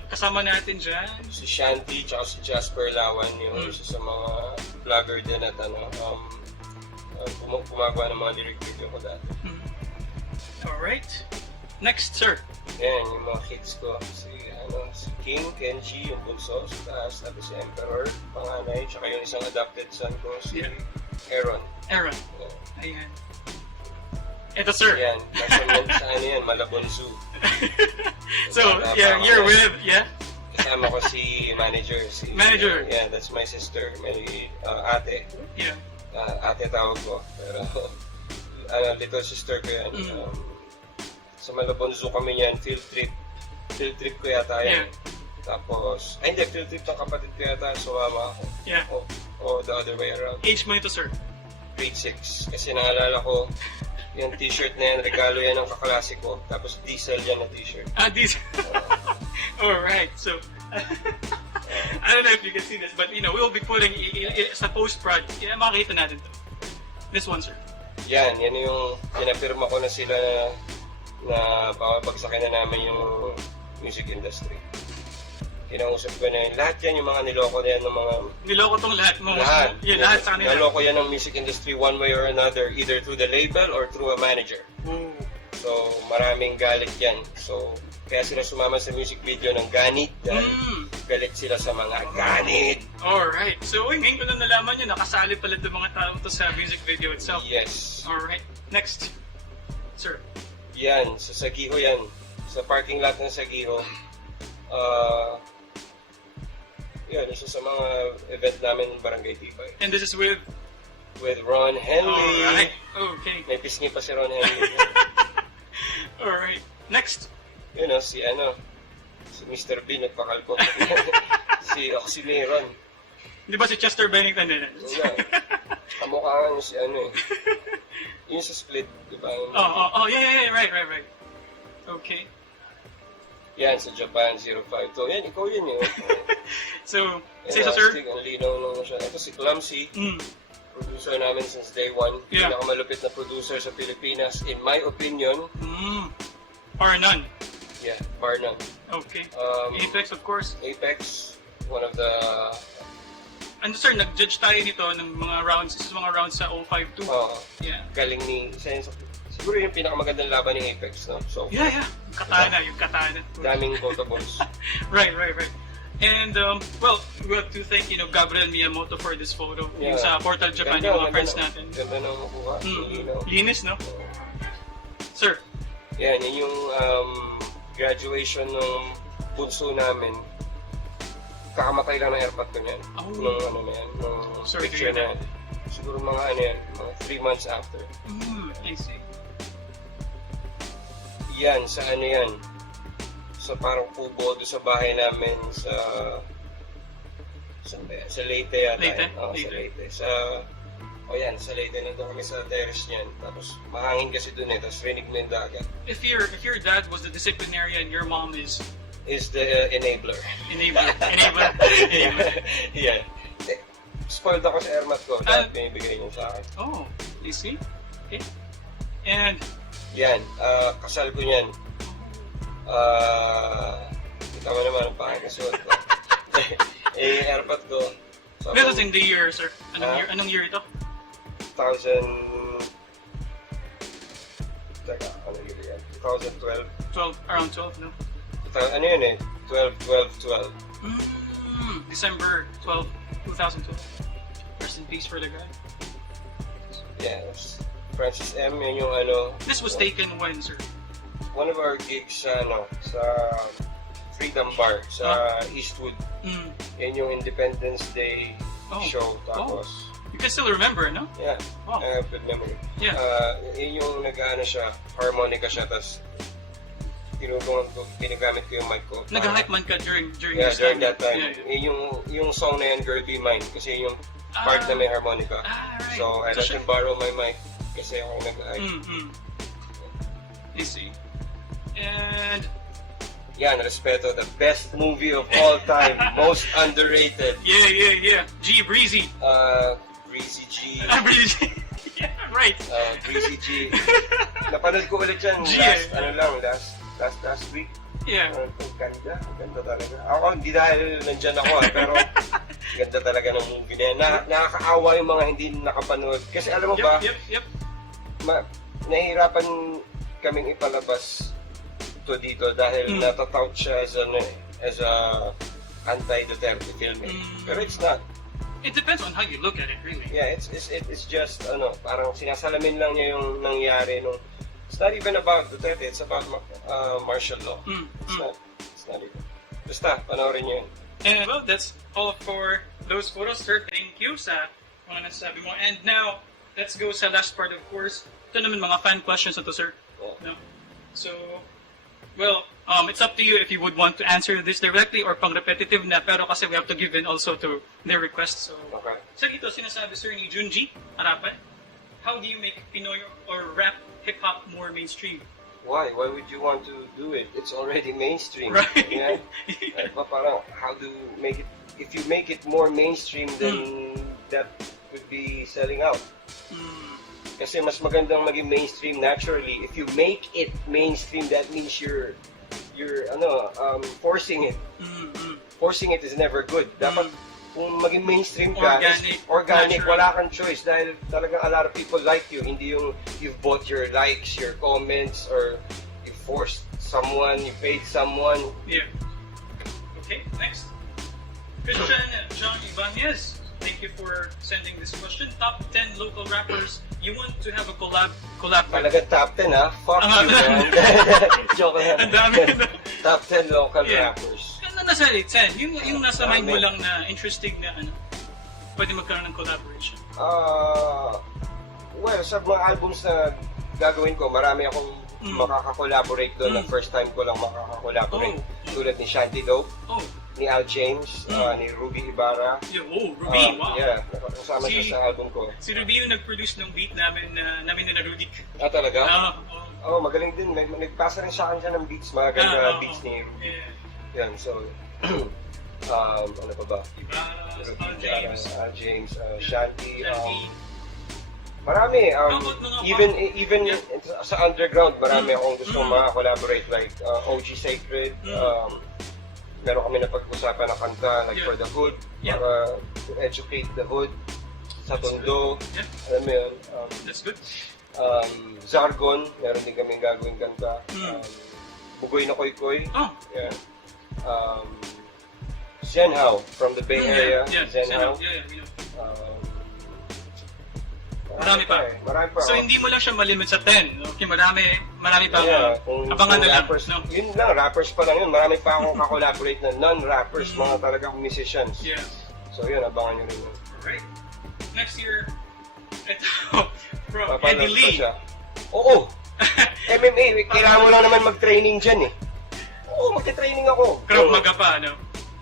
kasama natin dyan? Si Shanti tsaka si Jasper Lawan, yung isa sa mga vlogger din at gumagawa ng mga lyric video ko dati. Alright. Next, sir. Yan, yung mga kids ko. Si King, Kenji, yung bunso, sa taas, tapos si Emperor, panganay, tsaka yung isang adopted son ko, si Aaron. Ayan. Ito, sir. Yan. Nasa yan, Malabon Zoo. So, yeah, you're with, Kasama ko si manager. Manager? Yeah, that's my sister. May ate. Yeah. Ate tawag ko. Pero, little sister ko yan. Sa Malabon Zoo kami yan, field trip. Field trip ko yata yan. Yeah. Tapos, hindi, field trip ng kapatid ko yata, sumama ako. Yeah. O the other way around. Age mo ito, sir? Grade 6. Kasi naalala ko, yung t-shirt na yan, regalo yan ng kaklase ko. Tapos diesel yan na t-shirt. Diesel. Alright, so, I don't know if you can see this, but we'll be putting sa post-prod, makikita natin to. This one, sir. yan yung pinapirma ko na sila na papagsakin na namin yung music industry. Kinausap ko na yun. Lahat yan, yung mga niloko na yan ng mga... Niloko tong lahat mo. Lahat. Lahat sa kanila. Niloko yan ng music industry one way or another, either through the label or through a manager. Ooh. So, maraming galit yan. So, kaya sila sumama sa music video ng ganit dahil galit sila sa mga ganit. Alright. So, ngayon ko na nalaman yun, nakasali pala itong mga tao to sa music video itself. Yes. Alright. Next. Sir. Yan, sa Sagiho yan. Sa parking lot ng Sagiho. Yan, isa sa mga event namin ng Barangay Tibay. And this is with? With Ron Henley. Alright. Okay. May pisngi pa si Ron Henley. Alright. Next. Yun o, si Mr. B nagpakalko. si Oxymeron. Di ba si Chester Bennington din? Wala. Kamukha nga si yung sa Split, di ba? Yeah, right. Okay. Yan, sa Japan 05. So, yan, ikaw yun eh. So, say so, sir? Ang linaw lang siya. Ito si Clumsy. Producer namin since day one. Yeah. Pinakamalupit na producer sa Pilipinas, in my opinion. Or none. Yeah, bar none. Okay. Apex, of course. Apex, one of the... Ano sir, nag-judge tayo nito ng mga rounds sa 052. Yeah. Galing ni... Siguro yung pinakamagandang laban ni Apex, no? So, yeah. Yung katana. Daming quotables. Right. And, well, we have to thank, Gabriel Miyamoto for this photo. Yeah. Yung sa Portal Japan, yung mga friends natin. Ganda na makuha. Linis, no? Sir. Yan yung graduation ng bunso namin. Kakamatay lang ng airpot ko niyan. Nung picture na yan. Siguro mga mga 3 months after. I see. Yan, sa sa parang kubo doon sa bahay namin sa Leyte yata. Leyte? Sa Leyte. Sa Leyte, nandun kami sa terrace niyan. Tapos mahangin kasi doon tapos rinig mo yung dagat. If your dad was the disciplinarian, your mom is the enabler. Enabler. Yeah. Spoiled ako sa airmat ko. Dahil binibigay niya sa akin. Oh, you see? Okay. And? Yan, kasal ko niyan. Ikaw naman ang pakikasuot ko. Airpat ko. So, this was in the year, sir. Anong year ito? 2000... Teka, ano year yan? 2012. 12, around 12, no? Ano yun 12. December 12, 2012. Rest in peace for the guy. Yes. Francis M, yun yung This was taken when, sir? One of our gigs sa Freedom Bar sa Eastwood. Yan yung Independence Day show. Tapos... You can still remember, no? Yeah. Oh. I have good memory. Yeah. Yun yung siya, harmonica siya, tapos pinagamit ko yung mic ko. Nag-hype man ka during that time. Yeah. Yung song na yan, Girl Be Mine, kasi yung part na may harmonica. Right. So I let him borrow my mic kasi ako nag-hype. I see. And... Yan, Respeto, the best movie of all time, most underrated. Yeah. Breezy. Breezy G. Breezy. Yeah, right. Breezy G. Napanood ko ulit yan last week. Yeah. Ang ganda talaga. Ako, hindi dahil nandyan ako pero ganda talaga ng movie na yan. Nakakaawa yung mga hindi nakapanood. Kasi alam mo ba, Yep. Nahihirapan kaming ipalabas to dito dahil natatout siya as a anti-Duterte film. Pero it's not. It depends on how you look at it, really. Yeah, it's just parang sinasalamin lang niya yung nangyari nung. It's not even about Duterte, it's about martial law. It's not even. Basta, panoorin niyo yun. And well, that's all for those photos, sir. Thank you sa mga nasasabi mo. And now, let's go sa last part, of course. Ito naman mga fan questions na to, sir. Yeah. No? So, well, it's up to you if you would want to answer this directly or pang-repetitive na, pero kasi we have to give in also to their requests. So, okay. So dito, sinasabi, sir, ni Junji Harapan, how do you make Pinoy or rap hip-hop more mainstream? Why? Why would you want to do it? It's already mainstream. Right. Yeah? Parang, how do you make it? If you make it more mainstream, then that would be selling out. Kasi mas magandang maging mainstream naturally. If you make it mainstream, that means you're forcing it. Forcing it is never good. Dapat kung maging mainstream ka, organic, wala kang choice dahil talagang a lot of people like you. Hindi yung you've bought your likes, your comments, or you forced someone, you paid someone. Yeah. Okay, next. Christian John Ibanez, thank you for sending this question. Top 10 local rappers you want to have a collab with? Talaga top 10 ha? Fuck you, man. Joke lang. Ang dami. Top 10 local rappers. Ano nasa 10? Yung nasa mind mo lang na interesting na pwede magkaroon ng collaboration. Well, sa mga albums na gagawin ko, marami akong makaka-collaborate doon na first time ko lang makaka-collaborate. Tulad ni Shanty Dope, ni Al James, ni Ruby Ibarra. Ruby, wow. Yeah, nakasama siya sa album ko. Si Ruby yung nag-produce ng beat namin na Rudy. Ah, talaga? Magaling din. Nagpasa rin sa akin siya ng beats, mga ganda beats ni Ruby. Yan, so, ano pa ba? Ibarra, Al James, Shanty, marami. Even sa underground, marami akong gusto mga-collaborate, like OG Sacred, meron kami na pag-usapan na kanta, like for the hood, para to educate the hood, sa Tondo, alam mo yun. That's good. Zargon, meron din kaming gagawin kanta. Bugoy na Koy Koy. Yeah. Zenhao, from the Bay Area. Zenhao. Marami pa. So hindi mo lang siya malimit sa 10. Okay, marami pa. Abangan na lang. Rappers, yun lang, rappers pa lang yun. Marami pa akong ka-collaborate na non-rappers, mga talagang musicians. Yeah. So yun, abangan nyo rin yun. Alright. Next year, ito, from Eddie Lee. Oo! MMA, kailangan mo lang naman mag-training dyan eh. Oo, mag-training ako. Krav Maga pa, ano?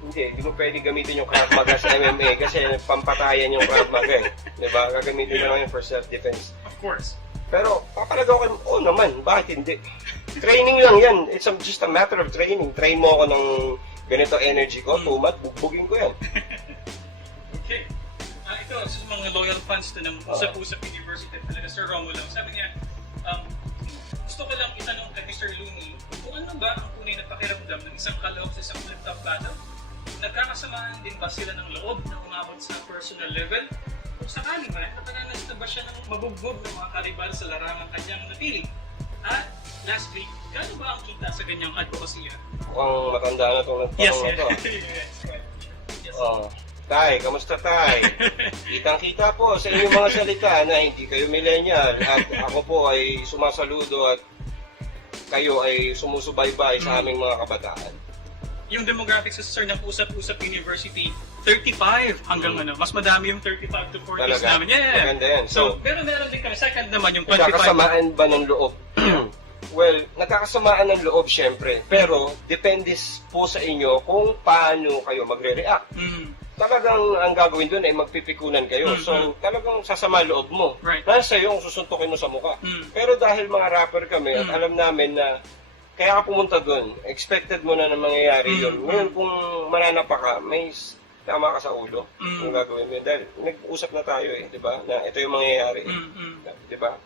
Hindi mo pwede gamitin yung Krav Maga sa MMA kasi pampatayan yung Krav Maga eh. Diba? Gagamitin mo lang yun for self-defense. Of course. Pero papalagaw ko, naman, bakit hindi? Training lang yan. It's just a matter of training. Train mo ako ng ganito energy ko, tumat, bugbugin ko yan. Okay. Ito, sa mga loyal fans to ng Usap Usap University, talaga Sir Romo lang. Sabi niya, gusto ko lang itanong kay Mr. Loonie, kung ano ba ang tunay na pakiramdam ng isang kaloob sa isang flip-top battle? Nagkakasamaan din ba sila ng loob na umabot sa personal level? Kung sakali man, nakaranas na ba siya ng mabugbog ng mga karibal sa larangang kanyang napili? At lastly, gaano ba ang kita sa ganyang advocacy? Mukhang matanda na itong nagtanong na ito. Yes. Tay, kamusta Tay? Kitang-kita po sa inyong mga salita na hindi kayo millennial at ako po ay sumasaludo at kayo ay sumusubaybay sa aming mga kabataan. Yung demographics sa Sir ng Usap Usap University, 35 hanggang mas madami yung 35 to 40s namin. Yeah. Maganda yan. So meron din kami. Second naman yung 25. Nagkakasamaan ba ng loob? Well, nagkakasamaan ng loob syempre. Pero depende po sa inyo kung paano kayo magre-react. Talagang ang gagawin doon ay magpipikunan kayo. So talagang sasama loob mo. Right. Nasa iyo kung susuntukin mo sa mukha. Pero dahil mga rapper kami at alam namin na kaya ka pumunta doon, expected mo na mangyayari yun. Ngayon kung mananapa ka, may tama ka sa ulo kung gagawin mo. Dahil nag-usap na tayo eh, di ba? Na ito yung mangyayari. Di ba?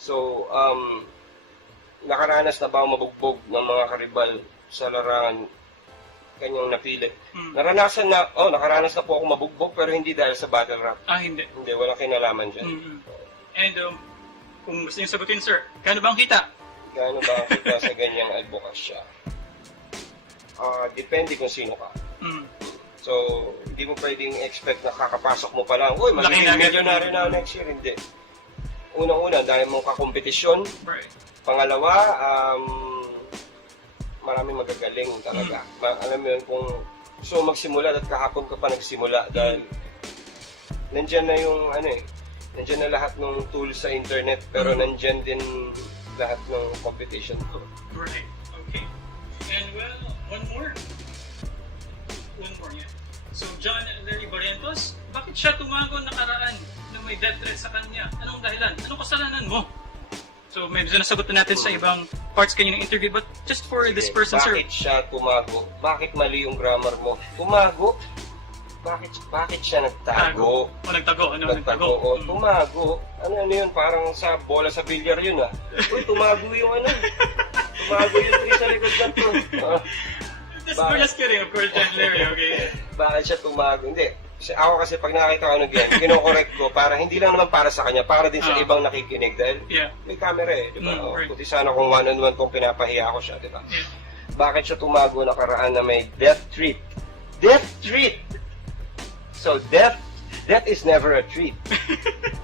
So, nakaranas na ba ako mabugbog ng mga karibal sa larangan kanyang napili? Nakaranas na po ako mabugbog pero hindi dahil sa battle rap. Hindi. Hindi, walang kinalaman dyan. And kung gusto niyo sagutin, sir, kano bang kita? Gaano ba kita sa ganyang advokasya? Depende kung sino ka. So, hindi mo pwedeng expect na kakapasok mo pa lang, uy, magiging milyonaryo na next year. Hindi. Unang-una, dahil mong kakompetisyon. Right. Pangalawa, maraming magagaling talaga. Alam mo yun, kung gusto magsimula at kahapon ka pa nagsimula dahil nandyan na yung nandyan na lahat ng tools sa internet pero nandyan din lahat ng competition ko. Right. Okay. And well, one more, yeah. So, John Larry Barrientos, bakit siya tumago nakaraan na may death threat sa kanya? Anong dahilan? Anong kasalanan mo? So, medyo nasagot na natin sa ibang parts kanya ng interview, but just for this person, sir. Bakit siya tumago? Bakit mali yung grammar mo? Tumago? bakit siya nagtago? Nagtago. O tumago. Ano yun? Parang sa bola sa bilyar yun ah. Uy, tumago yung Tumago yung tree sa likod na to. Just kidding, of course, Larry, okay? Bakit siya tumago? Hindi. Ako kasi pag nakita ko again, kino-correct ko para hindi lang naman para sa kanya, para din sa ibang nakikinig dahil may camera di ba? Right. Kundi sana kung one-on-one kung pinapahiya ko siya, di ba? Yeah. Bakit siya tumago nakaraan na may death treat? Death treat! So, death is never a treat.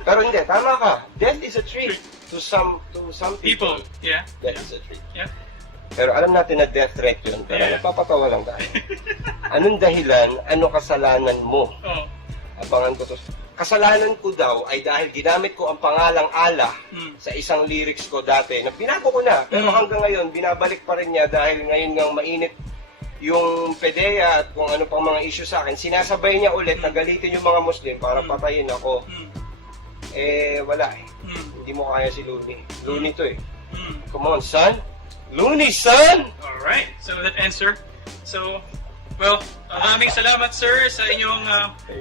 Pero hindi, tama ka. Death is a treat to some people. Yeah. Death is a treat. Yeah. Pero alam natin na death threat yun. Pero napapatawa lang tayo. Anong dahilan? Ano kasalanan mo? Abangan ko to. Kasalanan ko daw ay dahil ginamit ko ang pangalang Allah sa isang lyrics ko dati. Na binago ko na. Pero hanggang ngayon, binabalik pa rin niya dahil ngayon ngang mainit yung PDEA at kung ano pang mga issue sa akin. Sinasabay niya ulit na galitin yung mga Muslim para patayin ako. Wala eh. Hindi mo kaya si Loonie. Loonie to eh. Come on, son. Loonie, son! Alright, so that answer. So, well, maraming salamat, sir, sa inyong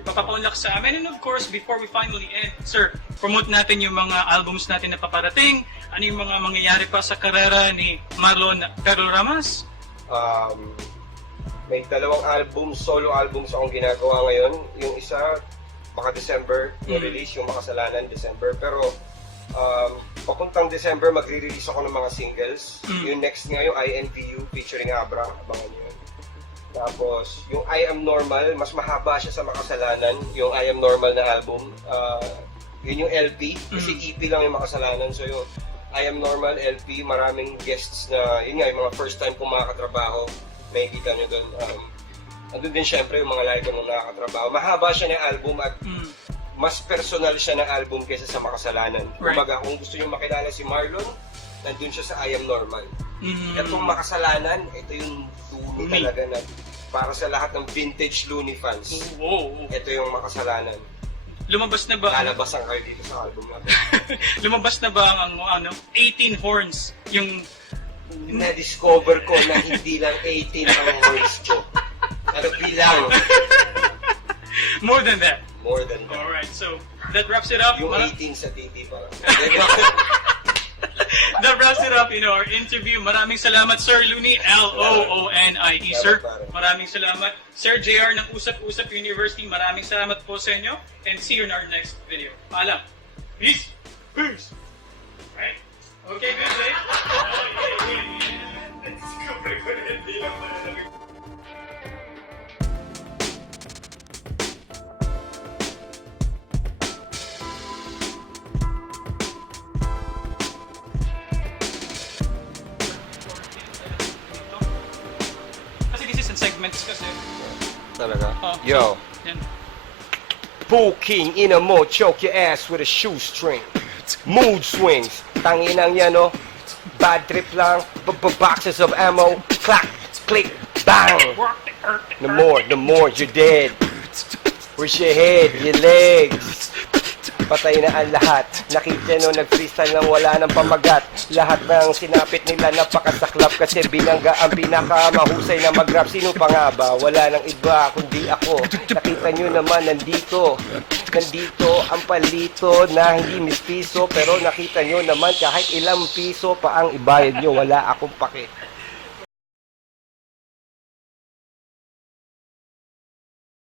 papapaunlak sa amin. And of course, before we finally end, sir, promote natin yung mga albums natin na paparating. Ano yung mga mangyayari pa sa karera ni Marlon Peroramas? May dalawang solo albums akong ginagawa ngayon. Yung isa, baka December, yung release, yung Makasalanan, December. Pero, papuntang December, magre-release ako ng mga singles. Yung next nga, yung I and Loonie featuring Abra. Abangan nyo yun. Tapos, yung I Am Normal, mas mahaba siya sa Makasalanan. Yung I Am Normal na album. Yun yung LP. Kasi EP lang yung Makasalanan. So yung I Am Normal LP, maraming guests na, yun nga, yung mga first time kong makakatrabaho. May kita nyo doon. Andun din syempre yung mga lagi kong nakakatrabaho. Mahaba siya ng album at mas personal siya ng album kaysa sa Makasalanan. Right. Kumbaga, kung gusto nyo makilala si Marlon, nandun siya sa I Am Normal. Itong Makasalanan, ito yung dulo talaga na para sa lahat ng vintage Loonie fans. Ito yung Makasalanan. Lumabas na ba? Lalabasan kayo dito sa album natin. Lumabas na ba ang 18 horns? Yung na-discover ko na hindi lang 18 ang horns ko. Pero bilang. More than that. More than that. Alright, so that wraps it up. Yung 18 sa TV pa. That wraps it up, our interview. Maraming salamat, Sir Loonie, L-O-O-N-I-E, sir. Maraming salamat. Sir JR ng Usap Usap University, maraming salamat po sa inyo. And see you in our next video. Paalam. Peace. Peace. Right? Okay, good day. Segments kasi. Talaga? Yo. Yan. Bull King, in a mo, choke your ass with a shoestring. Mood swings. Tanginang yan, no? Bad trip lang. Boxes of ammo. Clack, click, bang. The more you're dead. Where's your head, your legs? Patay na ang lahat. Nakita nyo, nag-freestyle nang wala ng pamagat. Lahat ng sinapit nila napakasaklap kasi binangga ang pinakamahusay na mag-rap. Sino pa nga ba? Wala nang iba kundi ako. Nakita nyo naman, nandito ang palito na hindi mispiso. Pero nakita nyo naman kahit ilang piso pa ang ibayad nyo, wala akong pake.